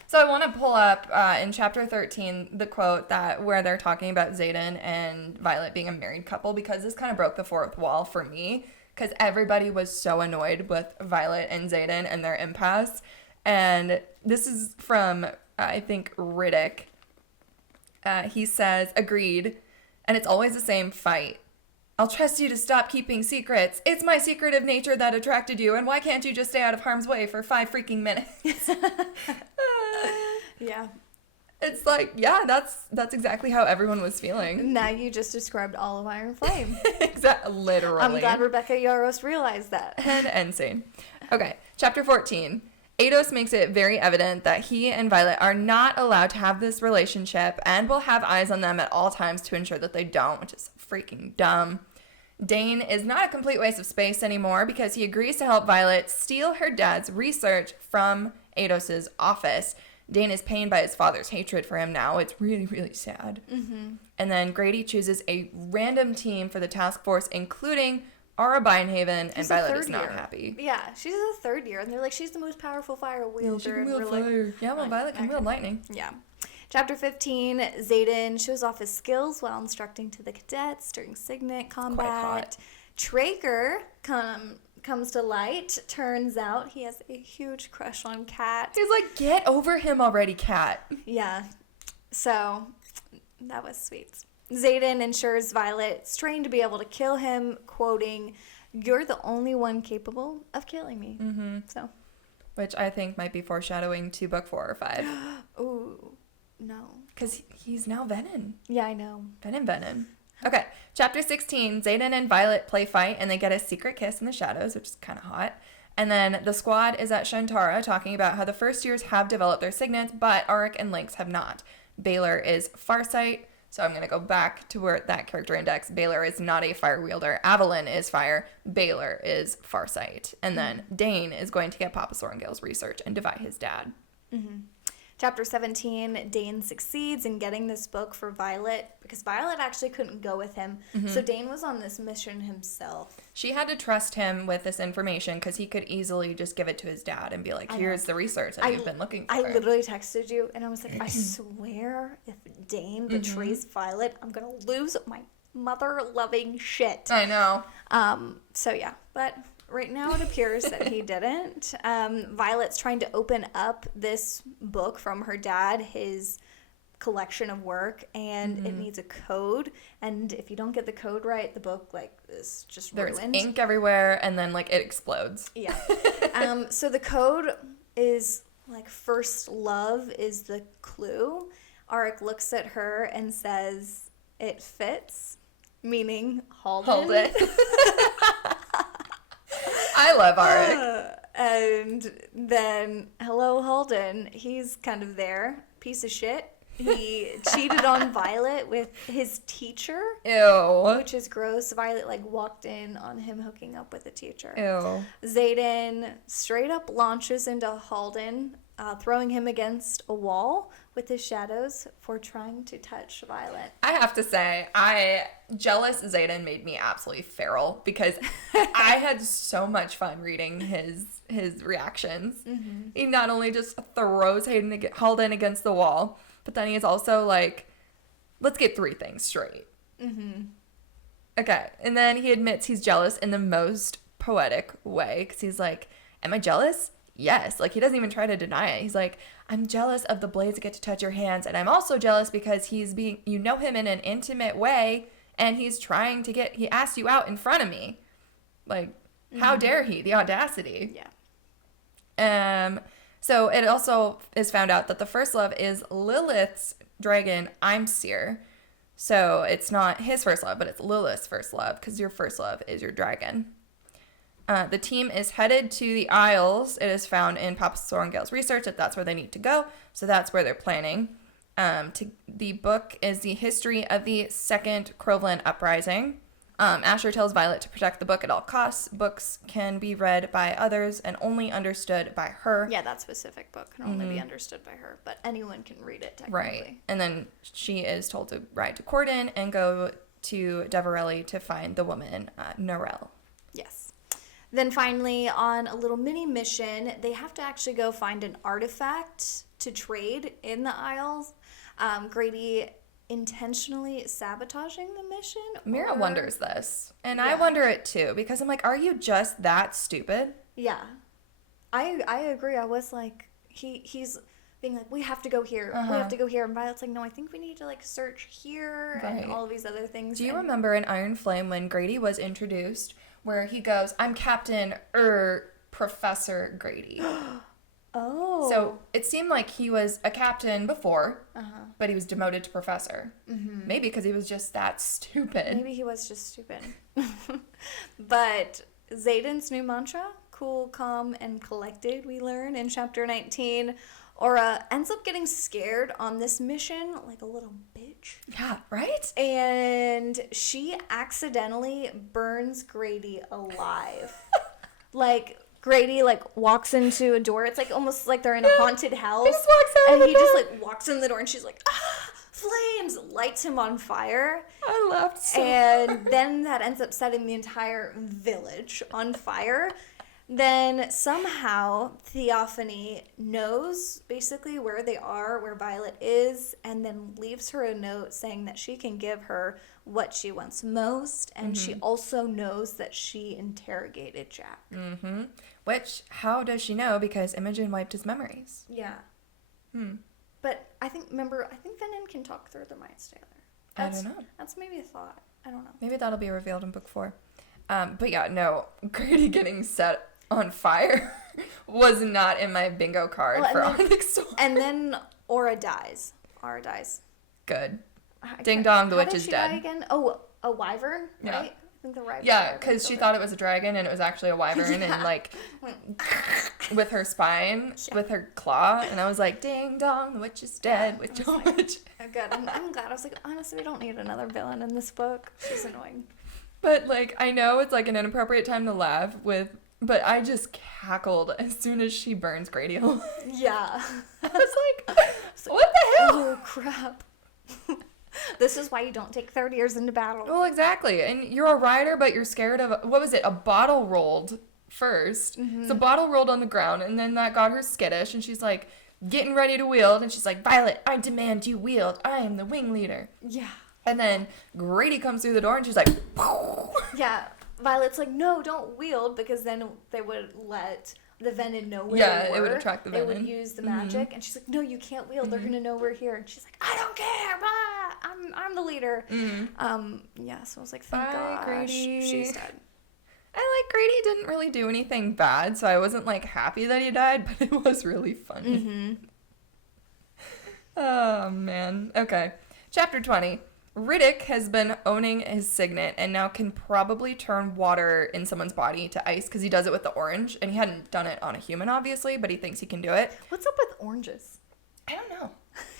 So I want to pull up in chapter 13 the quote where they're talking about Xaden and Violet being a married couple, because this kind of broke the fourth wall for me, because everybody was so annoyed with Violet and Xaden and their impasse. And this is from, I think, Riddick. He says, agreed, and it's always the same fight. I'll trust you to stop keeping secrets. It's my secretive nature that attracted you, and why can't you just stay out of harm's way for 5 freaking minutes? Yeah. It's like, yeah, that's exactly how everyone was feeling. Now you just described all of Iron Flame. Literally. I'm glad Rebecca Yarros realized that. And insane. Okay, chapter 14. Eidos makes it very evident that he and Violet are not allowed to have this relationship and will have eyes on them at all times to ensure that they don't, which is freaking dumb. Dane is not a complete waste of space anymore because he agrees to help Violet steal her dad's research from Eidos' office. Dane is pained by his father's hatred for him now. It's really, really sad. And then Grady chooses a random team for the task force, including Aura Bindhaven, and Violet is not happy. Yeah, she's a third year, and they're like, she's the most powerful fire wielder. She can wield fire. Yeah, well, Violet can wield lightning. Yeah. Chapter 15, Xaden shows off his skills while instructing to the cadets during Signet combat. Quite hot. Traeger comes to light. Turns out he has a huge crush on Kat. He's like, get over him already, Kat. Yeah. So, that was sweet. Xaden ensures Violet's trained to be able to kill him, quoting, "You're the only one capable of killing me." So, which I think might be foreshadowing to book 4 or 5. Ooh, no. Because he's now Venom. Yeah, I know. Venom. Okay, chapter 16, Xaden and Violet play fight, and they get a secret kiss in the shadows, which is kind of hot. And then the squad is at Shantara talking about how the first years have developed their signets, but Auric and Lynx have not. Baylor is Farsight. So I'm going to go back to where that character index. Baylor is not a fire wielder. Avalyn is fire. Baylor is Farsight. And then Dane is going to get Papa Sorengil's research and defy his dad. Chapter 17, Dane succeeds in getting this book for Violet because Violet actually couldn't go with him. So Dane was on this mission himself. She had to trust him with this information because he could easily just give it to his dad and be like, here's the research that you've been looking for. I literally texted you and I was like, I swear if Dane betrays Violet, I'm going to lose my mother-loving shit. I know. So yeah, but right now it appears that he didn't. Violet's trying to open up this book from her dad, his collection of work, and it needs a code, and if you don't get the code right, the book like is just There's ruined. ink everywhere, and then like it explodes. Yeah. So the code is like first love is the clue. Arik looks at her and says it fits, meaning Halden. Hold it. I love Arik. And then, hello, Halden. He's kind of there. Piece of shit. He cheated on Violet with his teacher. Ew. Which is gross. Violet, like, walked in on him hooking up with a teacher. Ew. Zayden straight up launches into Halden, throwing him against a wall with his shadows for trying to touch Violet. I have to say, jealous Zayden made me absolutely feral because I had so much fun reading his reactions. Mm-hmm. He not only just throws Halden against the wall, but then he is also like, let's get 3 things straight. Mm-hmm. Okay, and then he admits he's jealous in the most poetic way because he's like, am I jealous? Yes. Like, he doesn't even try to deny it. He's like, I'm jealous of the blades that get to touch your hands, and I'm also jealous because you know him in an intimate way, and he's trying to he asked you out in front of me. Like, how dare he? The audacity. Yeah. So it also is found out that the first love is Lilith's dragon, Imsir. So it's not his first love, but it's Lilith's first love, because your first love is your dragon. The team is headed to the Isles. It is found in Papa Sorrengail's research that that's where they need to go. So that's where they're planning. The book is the history of the Second Crowland Uprising. Asher tells Violet to protect the book at all costs. Books can be read by others and only understood by her. Yeah, that specific book can only be understood by her, but anyone can read it technically. Right. And then she is told to ride to Corden and go to Deverelli to find the woman, Norel. Yes. Then finally, on a little mini mission, they have to actually go find an artifact to trade in the Isles. Grady intentionally sabotaging the mission. Mira wonders this, and I wonder it too, because I'm like, are you just that stupid? Yeah. I agree. I was like, he's being like, we have to go here. We have to go here. And Violet's like, no, I think we need to like search here and all of these other things. Do you remember in Iron Flame when Grady was introduced, where he goes, I'm Captain Professor Grady. Oh. So it seemed like he was a captain before, but he was demoted to professor. Mm-hmm. Maybe because he was just that stupid. Maybe he was just stupid. But Zayden's new mantra, cool, calm, and collected, we learn in chapter 19. Aura ends up getting scared on this mission like a little bitch. Yeah, right? And she accidentally burns Grady alive. Like, Grady, like, walks into a door. It's, like, almost like they're in a haunted house. He just walks out and of he the just, door. like, walks in the door, and she's like, ah, flames! Lights him on fire. I laughed so And hard. then that ends up setting the entire village on fire. Then somehow Theophany knows basically where they are, where Violet is, and then leaves her a note saying that she can give her what she wants most, and she also knows that she interrogated Jack. Mm-hmm. Which, how does she know? Because Imogen wiped his memories. Yeah. But I think Venom can talk through their minds together. I don't know. That's maybe a thought. I don't know. Maybe that'll be revealed in book 4. But yeah, no, Grady getting set on fire was not in my bingo card for Onyx Storm. And then Aura dies. Good. Ding dong, the witch is dead. Die again? Oh, a wyvern, Yeah. right? I think the wyvern. Yeah, because she thought it was a dragon and it was actually a wyvern and like with her spine, with her claw, and I was like, ding dong, the witch is dead. Witch. Oh, good. I'm glad. I was like, honestly, we don't need another villain in this book. She's annoying. But like, I know it's like an inappropriate time to laugh but I just cackled as soon as she burns Grady alive. Yeah. I was like, what the hell? Oh, crap. This is why you don't take 30 years into battle. Well, exactly. And you're a rider, but you're scared of, what was it? A bottle rolled first. Mm-hmm. So bottle rolled on the ground, and then that got her skittish, and she's like getting ready to wield, and she's like, Violet, I demand you wield. I am the wing leader. Yeah. And then Grady comes through the door, and she's like, yeah. Violet's like, no, don't wield, because then they would let the Venom know where Yeah, we were. it would attract the They Venom. would use the magic. And she's like, no, you can't wield. They're going to know we're here. And she's like, I don't care. Blah. I'm the leader. Yeah, so I was like, thank gosh, Grady. she's dead. I Grady didn't really do anything bad, so I wasn't like happy that he died, but it was really funny. Oh, man. Okay. Chapter 20. Riddick has been owning his signet and now can probably turn water in someone's body to ice because he does it with the orange. And he hadn't done it on a human, obviously, but he thinks he can do it. What's up with oranges? I don't know.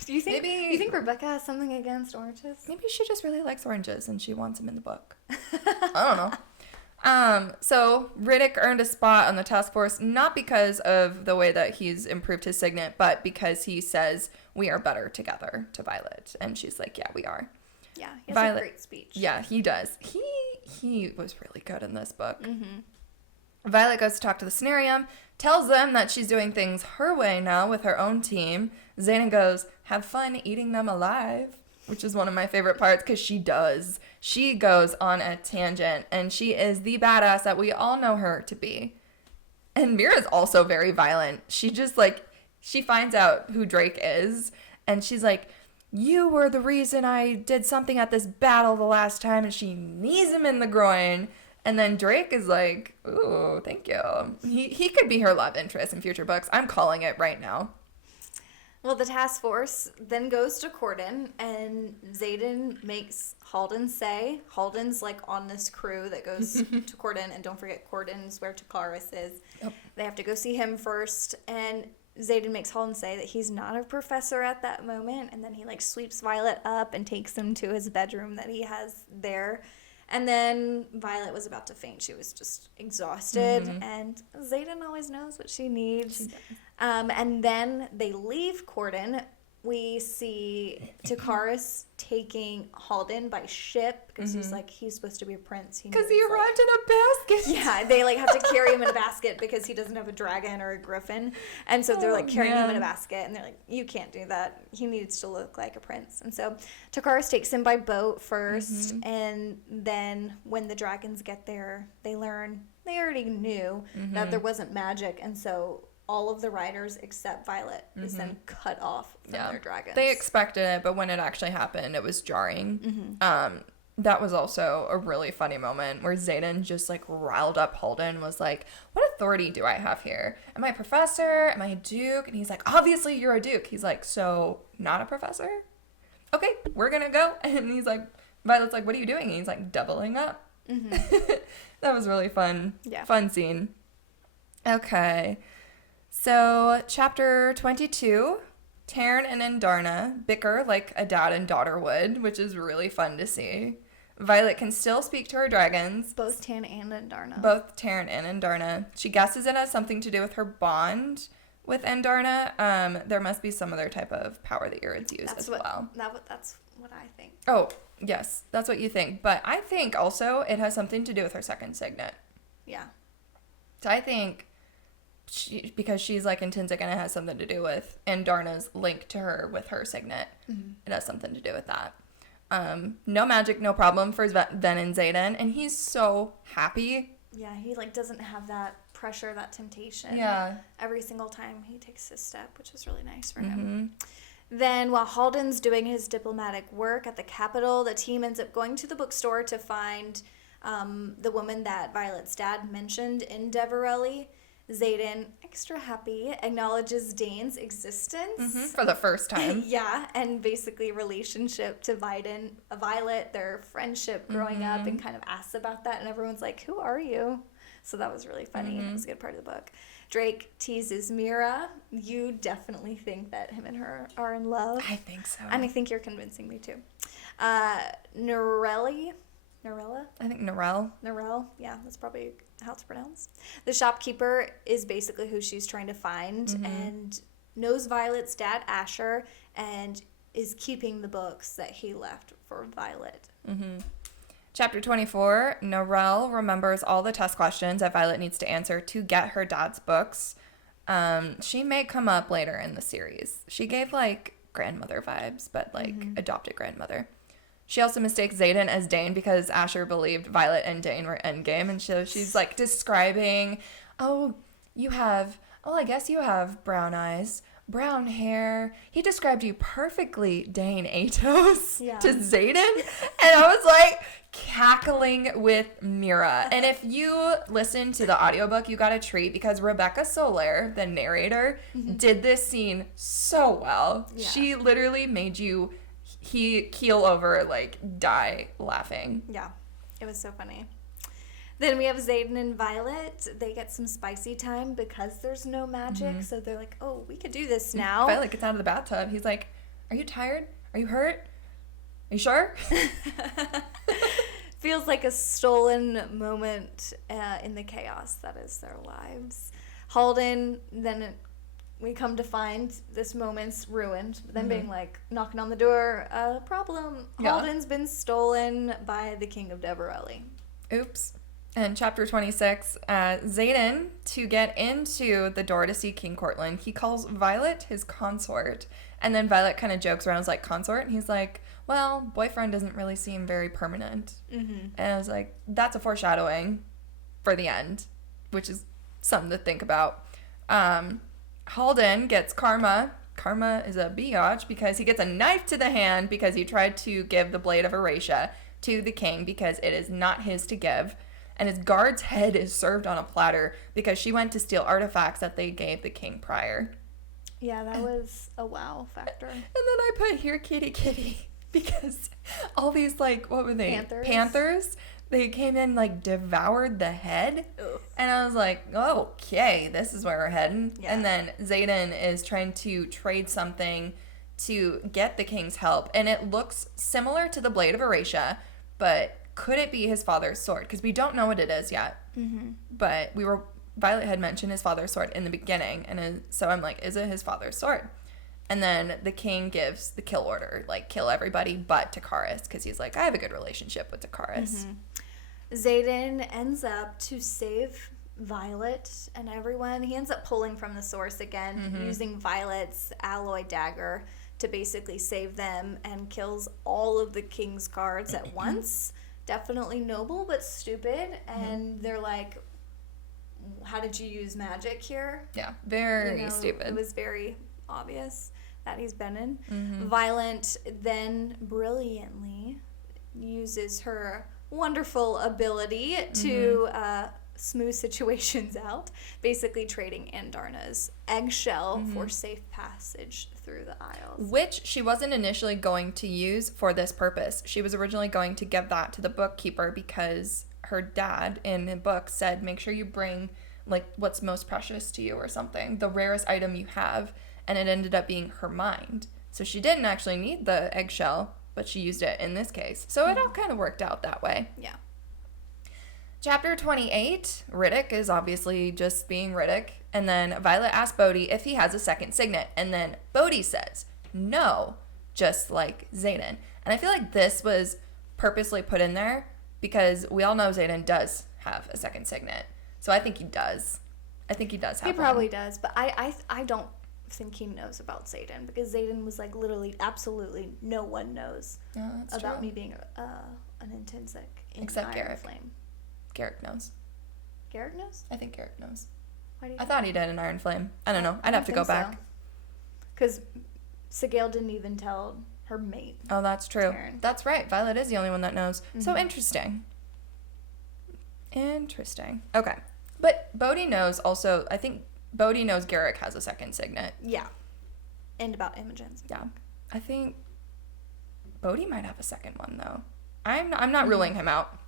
Do you think Rebecca has something against oranges? Maybe she just really likes oranges and she wants them in the book. I don't know. So Riddick earned a spot on the task force, not because of the way that he's improved his signet, but because he says, we are better together to Violet. And she's like, yeah, we are. Yeah, he has a great speech. Yeah, he does. He was really good in this book. Violet goes to talk to the Cenarium, tells them that she's doing things her way now with her own team. Xaden goes, have fun eating them alive, which is one of my favorite parts because she does. She goes on a tangent, and she is the badass that we all know her to be. And Mira's also very violent. She just, like, she finds out who Drake is, and she's like, you were the reason I did something at this battle the last time, and she knees him in the groin. And then Drake is like, ooh, thank you. He could be her love interest in future books. I'm calling it right now. Well, the task force then goes to Corden, and Xaden makes Halden say, Halden's like on this crew that goes to Corden, and don't forget Corden's where Takaris is. Yep. They have to go see him first, and Xaden makes Halden say that he's not a professor at that moment, and then he like sweeps Violet up and takes him to his bedroom that he has there. And then Violet was about to faint. She was just exhausted, and Xaden always knows what she needs. And then they leave Corden. We see Takaris taking Halden by ship because he's supposed to be a prince. Because he arrived in a basket. Yeah, they like have to carry him in a basket because he doesn't have a dragon or a griffin. And so they're like carrying him in a basket, and they're like, you can't do that. He needs to look like a prince. And so Takaris takes him by boat first, and then when the dragons get there, they learn, they already knew that there wasn't magic, and so all of the riders except Violet is then cut off from their dragons. They expected it, but when it actually happened, it was jarring. That was also a really funny moment where Xaden just like riled up Halden, was like, what authority do I have here? Am I a professor? Am I a duke? And he's like, obviously you're a duke. He's like, so not a professor? Okay, we're gonna go. And he's like, Violet's like, what are you doing? And he's like, doubling up. That was really fun. Yeah. Fun scene. Okay. So, chapter 22, Taryn and Andarna bicker like a dad and daughter would, which is really fun to see. Violet can still speak to her dragons. Both Taryn and Andarna. Both Taryn and Andarna. She guesses it has something to do with her bond with Andarna. There must be some other type of power that Urids use as well. That's what I think. Oh, yes, that's what you think. But I think also it has something to do with her second signet. Yeah. So I think because she's like intrinsic and it has something to do with Andarna's link to her with her signet. It has something to do with that. No magic, no problem for Ven and Xaden, and he's so happy. Yeah, he like doesn't have that pressure, that temptation. Yeah. Every single time he takes his step, which is really nice for him. Then while Halden's doing his diplomatic work at the capital, the team ends up going to the bookstore to find the woman that Violet's dad mentioned in Deverelli. Xaden, extra happy, acknowledges Dane's existence. For the first time. Yeah, and basically relationship to Violet, their friendship growing up, and kind of asks about that, and everyone's like, who are you? So that was really funny, and it was a good part of the book. Drake teases Mira. You definitely think that him and her are in love. I think so. And I think you're convincing me too. Norella? I think Norelle, yeah, that's probably how it's pronounced. The shopkeeper is basically who she's trying to find and knows Violet's dad, Asher, and is keeping the books that he left for Violet. Chapter 24, Norelle remembers all the test questions that Violet needs to answer to get her dad's books. She may come up later in the series. She gave, like, grandmother vibes, but, like, adopted grandmother. She also mistakes Xaden as Dane because Asher believed Violet and Dane were endgame, and so she's, like, describing, oh, I guess you have brown eyes, brown hair. He described you perfectly, Dane Atos, to Xaden. And I was like cackling with Mira. And if you listen to the audiobook, you got a treat because Rebecca Soler, the narrator, did this scene so well. Yeah. She literally made you keel over, like die laughing. Yeah, it was so funny. Then we have Xaden and Violet. They get some spicy time because there's no magic. So they're like, oh, we could do this now. Violet gets out of the bathtub. He's like, are you tired? Are you hurt? Are you sure? Feels like a stolen moment in the chaos that is their lives. Halden, then we come to find this moment's ruined. Then being like, knocking on the door, problem. Yeah. Halden's been stolen by the King of Deverelli. Oops. And chapter 26, Xaden, to get into the door to see King Courtland, he calls Violet his consort. And then Violet kind of jokes around, like, consort? And he's like, well, boyfriend doesn't really seem very permanent. And I was like, that's a foreshadowing for the end, which is something to think about. Halden gets karma. Karma is a biatch because he gets a knife to the hand because he tried to give the Blade of Erasia to the king because it is not his to give. And his guard's head is served on a platter because she went to steal artifacts that they gave the king prior. Yeah, that was a wow factor. And then I put here kitty kitty because all these, like, what were they? Panthers. They came in, like, devoured the head. Ugh. And I was like, okay, this is where we're heading. Yeah. And then Xaden is trying to trade something to get the king's help. And it looks similar to the Blade of Erasia, but could it be his father's sword? Because we don't know what it is yet. But Violet had mentioned his father's sword in the beginning. And so I'm like, is it his father's sword? And then the king gives the kill order, like, kill everybody but Takaris. Because he's like, I have a good relationship with Takaris. Xaden ends up to save Violet and everyone. He ends up pulling from the source again, using Violet's alloy dagger to basically save them, and kills all of the king's guards at once. Definitely noble, but stupid. And they're like, how did you use magic here? Yeah, very stupid. It was very obvious that he's been in. Violet then brilliantly uses her wonderful ability to smooth situations out, basically trading Andarna's eggshell for safe passage through the aisles. Which she wasn't initially going to use for this purpose. She was originally going to give that to the bookkeeper because her dad in the book said, make sure you bring, like, what's most precious to you or something, the rarest item you have, and it ended up being her mind. So she didn't actually need the eggshell, but she used it in this case. So it all kind of worked out that way. Yeah. Chapter 28, Riddick is obviously just being Riddick. And then Violet asks Bodhi if he has a second signet. And then Bodhi says, no, just like Xaden. And I feel like this was purposely put in there because we all know Xaden does have a second signet. So I think he does. I think he does have one. He probably does, but I don't think he knows about Xaden because Xaden was like literally absolutely no one knows about me being an intrinsic in except Iron Garrick. Flame. Garrick knows. Garrick knows? I think Garrick knows. Why do you I thought he did in Iron Flame. I don't know. I'd have to go back. Because Sigale didn't even tell her mate. Oh, that's true. Karen. That's right. Violet is the only one that knows. So interesting. Okay. But Bodhi knows also, I think Bodhi knows Garrick has a second signet. Yeah. And about Imogen's. Yeah. I think Bodhi might have a second one, though. I'm not ruling him out.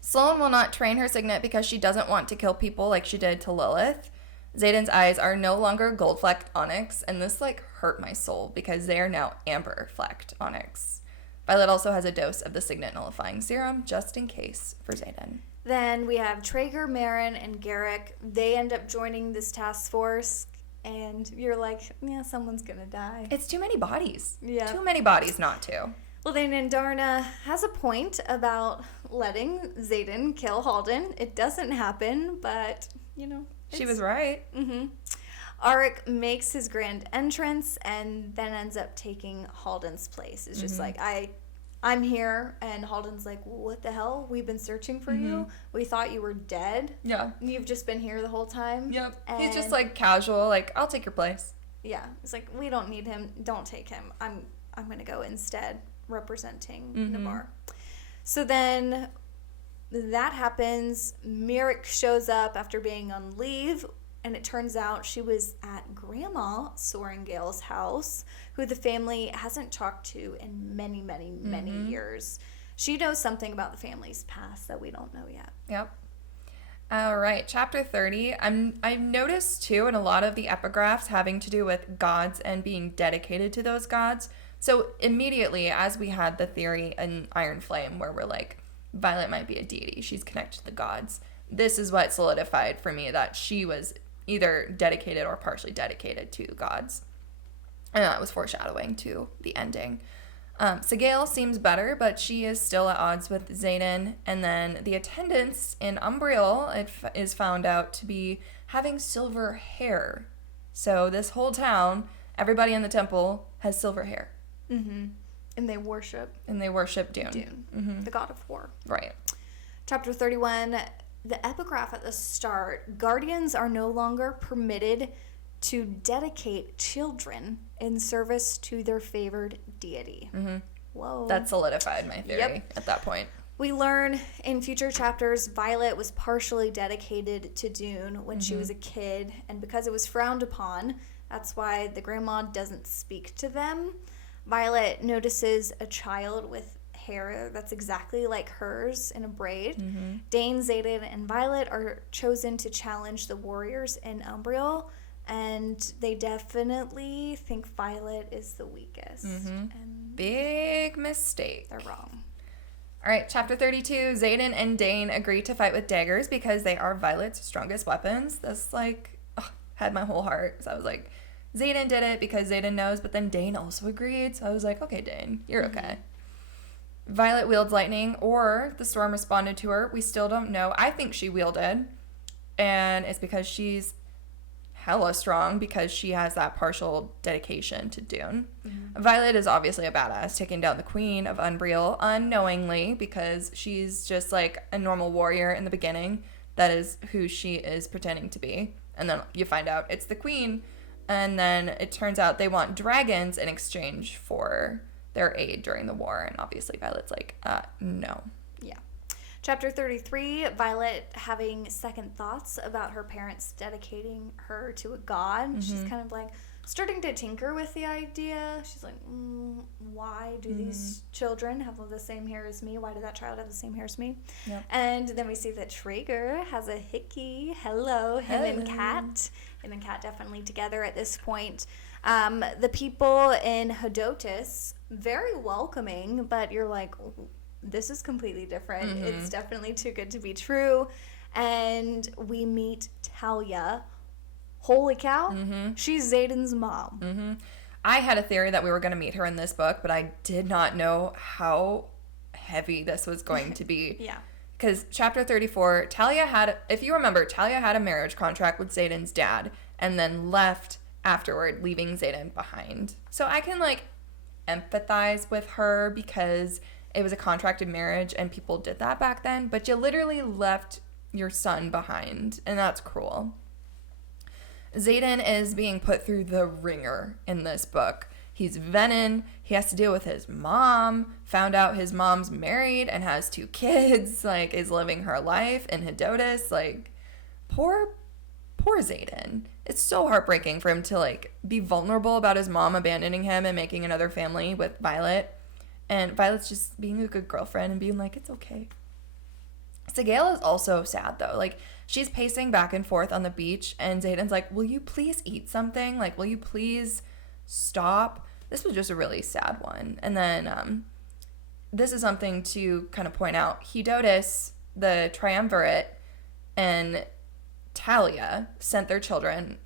Sloane will not train her signet because she doesn't want to kill people like she did to Lilith. Xaden's eyes are no longer gold-flecked onyx, and this, like, hurt my soul because they are now amber-flecked onyx. Violet also has a dose of the signet nullifying serum, just in case, for Xaden. Then we have Traeger, Marin, and Garrick. They end up joining this task force, and you're like, yeah, someone's gonna die. It's too many bodies. Yeah. Too many bodies not to. Well, then Andarna has a point about letting Xaden kill Halden. It doesn't happen, but, you know. She was right. Arik makes his grand entrance and then ends up taking Halden's place. It's just like, I'm here, and Halden's like, what the hell? We've been searching for you. We thought you were dead. Yeah. You've just been here the whole time. Yep. And He's just like casual, like, I'll take your place. Yeah. It's like, we don't need him. Don't take him. I'm going to go instead, representing Navarre. So then that happens. Merrick shows up after being on leave, and it turns out she was at Grandma Sorengale's house, who the family hasn't talked to in many, many, many years. She knows something about the family's past that we don't know yet. Yep. All right, chapter 30. I've noticed, too, in a lot of the epigraphs having to do with gods and being dedicated to those gods. So immediately, as we had the theory in Iron Flame, where we're like, Violet might be a deity. She's connected to the gods. This is what solidified for me that she was either dedicated or partially dedicated to gods. And that was foreshadowing to the ending. Sigale seems better, but she is still at odds with Xaden. And then the attendants in Umbriel is found out to be having silver hair. So this whole town, everybody in the temple has silver hair. And they worship Dune. the god of war. Right. Chapter 31, the epigraph at the start, guardians are no longer permitted to dedicate children in service to their favored deity. Whoa. That solidified my theory at that point. We learn in future chapters Violet was partially dedicated to Dune when she was a kid, and because it was frowned upon, that's why the grandma doesn't speak to them. Violet notices a child with hair that's exactly like hers in a braid. Dane, Xaden, and Violet are chosen to challenge the warriors in Umbriel, and they definitely think Violet is the weakest. And big mistake. they're wrong. All right, chapter 32. Xaden and Dane agree to fight with daggers because they are Violet's strongest weapons. This, had my whole heart. So I was like, Xaden did it because Xaden knows, but then Dane also agreed. So I was like, okay, Dane, you're okay. Violet wields lightning, or the storm responded to her. We still don't know. I think she wielded, and it's because she's hella strong because she has that partial dedication to Dune. Violet is obviously a badass, taking down the queen of Umbriel unknowingly because she's just like a normal warrior in the beginning. That is who she is pretending to be. And then you find out it's the queen. And then it turns out they want dragons in exchange for their aid during the war. And obviously Violet's like, no. Yeah. Chapter 33, Violet having second thoughts about her parents dedicating her to a god. She's kind of like starting to tinker with the idea. She's like, why do these children have the same hair as me? Why did that child have the same hair as me? Yep. And then we see that Traeger has a hickey. Hello, him and Kat. Him and Kat definitely together at this point. The people in Hedotus, very welcoming, but you're like, this is completely different. It's definitely too good to be true. And we meet Talia. Holy cow. She's Xaden's mom. I had a theory that we were going to meet her in this book, but I did not know how heavy this was going to be. Yeah. Because chapter 34, Talia had, if you remember, Talia had a marriage contract with Xaden's dad and then left afterward, leaving Xaden behind. So I can, empathize with her because it was a contracted marriage and people did that back then, but you literally left your son behind, and that's cruel. Xaden is being put through the ringer in this book. He's Venin. He has to deal with his mom. Found out his mom's married and has 2 kids. Is living her life in Hedotus. Poor Xaden. It's so heartbreaking for him to be vulnerable about his mom abandoning him and making another family with Violet. And Violet's just being a good girlfriend and being like, it's okay. Sigale is also sad though. She's pacing back and forth on the beach, and Xaden's like, will you please eat something? Will you please stop? This was just a really sad one. And then this is something to kind of point out. Hedotus, the triumvirate, and Talia sent their children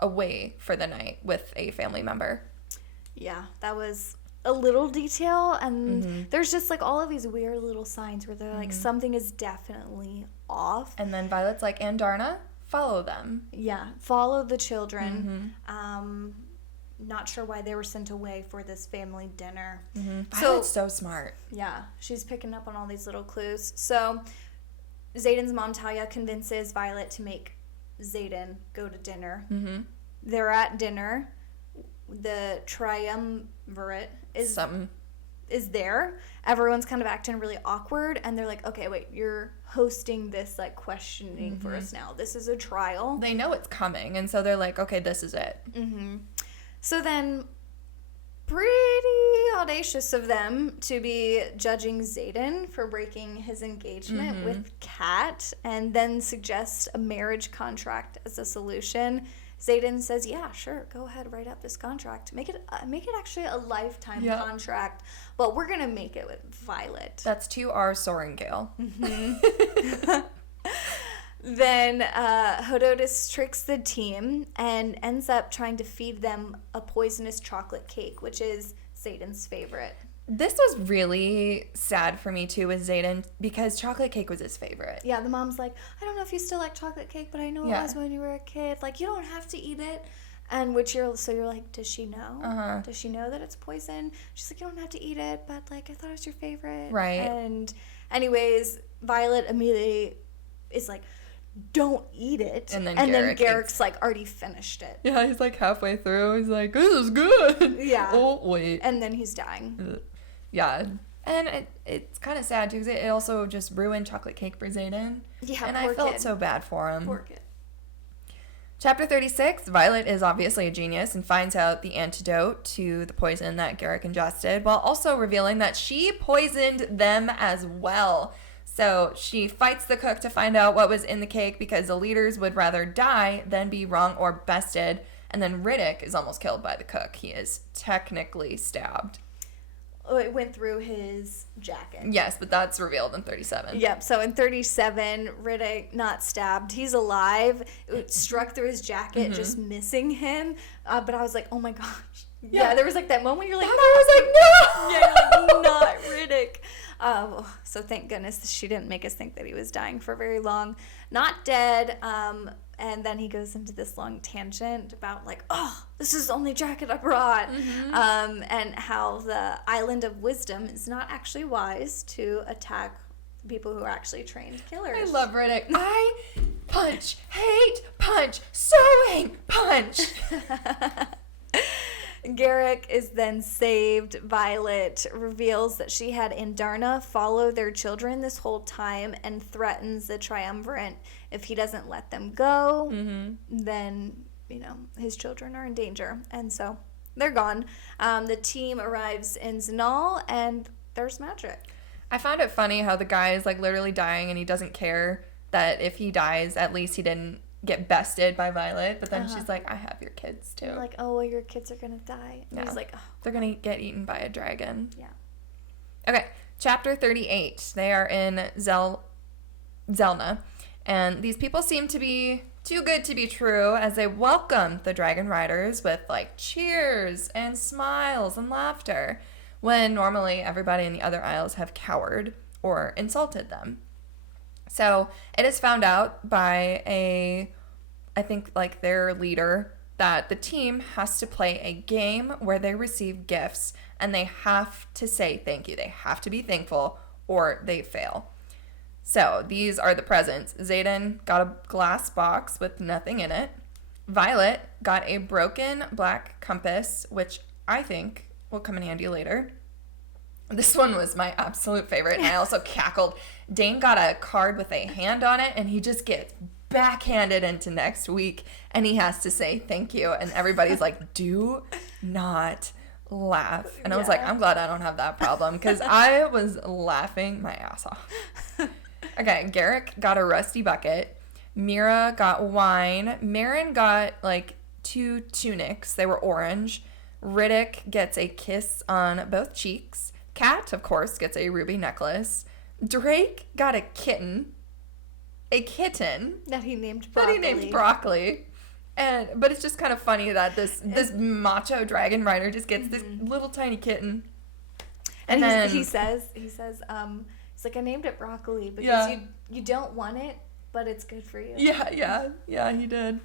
away for the night with a family member. Yeah, that was a little detail, and there's just all of these weird little signs where they're something is definitely off. And then Violet's like, Andarna, follow them. Yeah, follow the children. not sure why they were sent away for this family dinner. Violet's so smart. Yeah, she's picking up on all these little clues. So Xaden's mom, Talia, convinces Violet to make Xaden go to dinner. They're at dinner. The triumvirate is there. Everyone's kind of acting really awkward, and they're like, okay, wait, you're hosting this like questioning for us now. This is a trial. They know it's coming, and so they're like, okay, this is it. So then, pretty audacious of them to be judging Xaden for breaking his engagement with Kat, and then suggest a marriage contract as a solution. Xaden says, yeah, sure, go ahead, write up this contract. Make it actually a lifetime contract, but we're going to make it with Violet. That's 2R Sorengale. Then Hodotus tricks the team and ends up trying to feed them a poisonous chocolate cake, which is Xaden's favorite. This was really sad for me, too, with Xaden, because chocolate cake was his favorite. Yeah, the mom's like, I don't know if you still like chocolate cake, but I know it was when you were a kid. Like, you don't have to eat it. And you're like, does she know? Does she know that it's poison? She's like, you don't have to eat it, but, like, I thought it was your favorite. Right. And anyways, Violet immediately is like, don't eat it. And then Garrick's like already finished it. Yeah, he's like halfway through. He's like, this is good. Yeah. Oh, wait. And then he's dying. Yeah. And it's kind of sad, too, because it also just ruined chocolate cake for Xaden. Yeah, and I felt so bad for him. Poor kid. Chapter 36, Violet is obviously a genius and finds out the antidote to the poison that Garrick ingested, while also revealing that she poisoned them as well. So she fights the cook to find out what was in the cake because the leaders would rather die than be wrong or bested. And then Riddick is almost killed by the cook. He is technically stabbed. Oh, it went through his jacket. Yes, but that's revealed in 37. Yep, so in 37, Riddick, not stabbed. He's alive. It struck through his jacket, just missing him. But I was like, oh my gosh. Yeah, there was like that moment you're like, I was like, no! Yeah, you're like, not Riddick. So thank goodness she didn't make us think that he was dying for very long. Not dead. And then he goes into this long tangent about like, oh, this is the only jacket I brought. And how the Island of Wisdom is not actually wise to attack people who are actually trained killers. I love Riddick. I punch, hate, punch, sewing, punch. Garrick is then saved. Violet reveals that she had Andarna follow their children this whole time and threatens the triumvirate. If he doesn't let them go, then, his children are in danger. And so they're gone. The team arrives in Zanal, and there's magic. I found it funny how the guy is like literally dying and he doesn't care that if he dies, at least he didn't get bested by Violet, but then she's like, I have your kids too. Like, oh, well, your kids are gonna die. And he's like, oh, they're gonna get eaten by a dragon. Yeah. Okay, chapter 38. They are in Zelna, and these people seem to be too good to be true as they welcome the dragon riders with like cheers and smiles and laughter, when normally everybody in the other isles have cowered or insulted them. So it is found out by I think like their leader, that the team has to play a game where they receive gifts and they have to say thank you. They have to be thankful or they fail. So these are the presents. Xaden got a glass box with nothing in it. Violet got a broken black compass, which I think will come in handy later. This one was my absolute favorite, and I also cackled. Dane got a card with a hand on it, and he just gets backhanded into next week, and he has to say thank you, and everybody's like, do not laugh. And I was like, I'm glad I don't have that problem, because I was laughing my ass off. Okay, Garrick got a rusty bucket. Mira got wine. Marin got like 2 tunics. They were orange. Riddick gets a kiss on both cheeks. Kat, of course, gets a ruby necklace. Drake got a kitten. A kitten. That he named Broccoli. But it's just kind of funny that this macho dragon rider just gets this little tiny kitten. And then he says, he's like, I named it Broccoli because you don't want it, but it's good for you. Yeah, he did.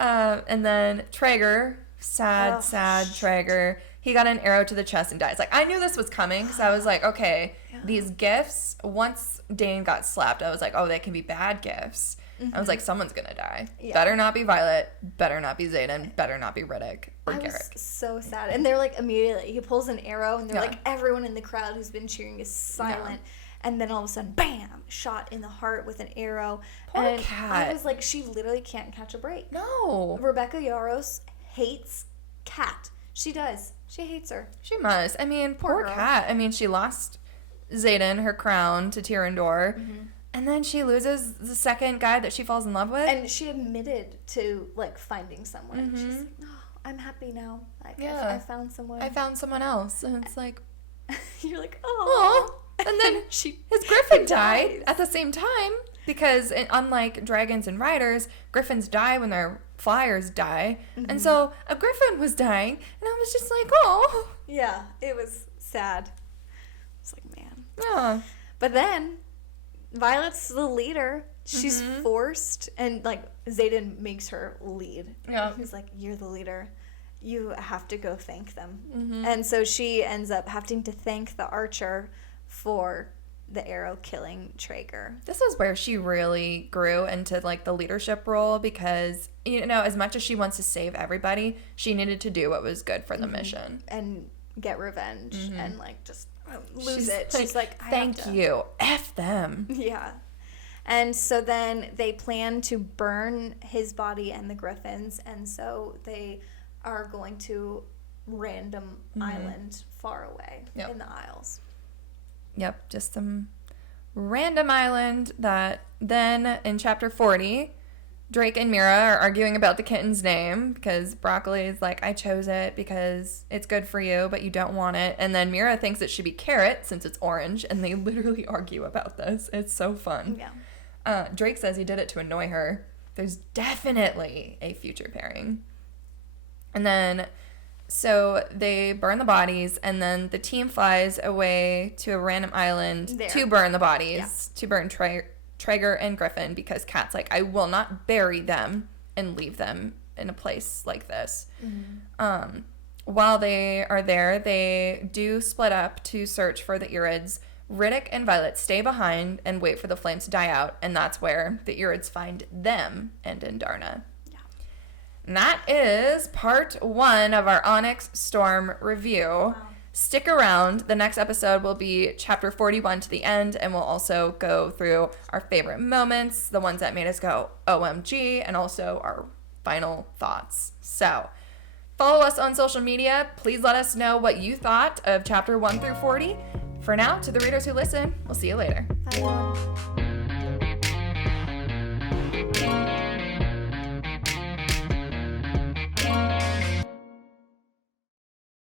And then Traeger, sad Traeger. He got an arrow to the chest and dies. Like, I knew this was coming, so I was like, okay, these gifts, once Dane got slapped, I was like, oh, they can be bad gifts. I was like, someone's gonna die. Yeah. Better not be Violet. Better not be Xaden. Better not be Riddick or Garrick. I was so sad. And they're like, immediately, he pulls an arrow, and they're like, everyone in the crowd who's been cheering is silent. Yeah. And then all of a sudden, bam, shot in the heart with an arrow. Poor Cat. I was like, she literally can't catch a break. No. Rebecca Yarros hates Cat. She does. She hates her. She must. I mean, poor Cat. I mean, she lost Xaden, her crown, to Tyrandor. And then she loses the second guy that she falls in love with. And she admitted to, like, finding someone. She's like, oh, I'm happy now. Like, I found someone. I found someone else. And it's like... You're like, oh. And then his griffin died at the same time. Because unlike dragons and riders, griffins die when their flyers die. And so a griffin was dying. And I was just like, oh. Yeah, it was sad. It's like, man. Yeah. But then... Violet's the leader. She's forced, and like Xaden makes her lead. Yeah. He's like, "You're the leader. You have to go thank them." And so she ends up having to thank the archer for the arrow killing Traeger. This is where she really grew into like the leadership role because, you know, as much as she wants to save everybody, she needed to do what was good for the mission and get revenge and like just lose it. She's like, thank you. F them. Yeah. And so then they plan to burn his body and the griffins, and so they are going to random island far away in the Isles. Yep, just some random island that then in chapter 40, Drake and Mira are arguing about the kitten's name because Broccoli is like, I chose it because it's good for you, but you don't want it. And then Mira thinks it should be Carrot since it's orange, and they literally argue about this. It's so fun. Yeah. Drake says he did it to annoy her. There's definitely a future pairing. And then, so they burn the bodies, and then the team flies away to a random island to burn the bodies, to burn Traeger and Griffin, because Kat's like, I will not bury them and leave them in a place like this. While they are there, they do split up to search for the Irids. Riddick and Violet stay behind and wait for the flames to die out, and that's where the Irids find them and Indarna. Yeah. And that is part 1 of our Onyx Storm review. Wow. Stick around. The next episode will be chapter 41 to the end, and we'll also go through our favorite moments, the ones that made us go OMG, and also our final thoughts. So, follow us on social media. Please let us know what you thought of chapter 1 through 40. For now, to the readers who listen, we'll see you later. Bye.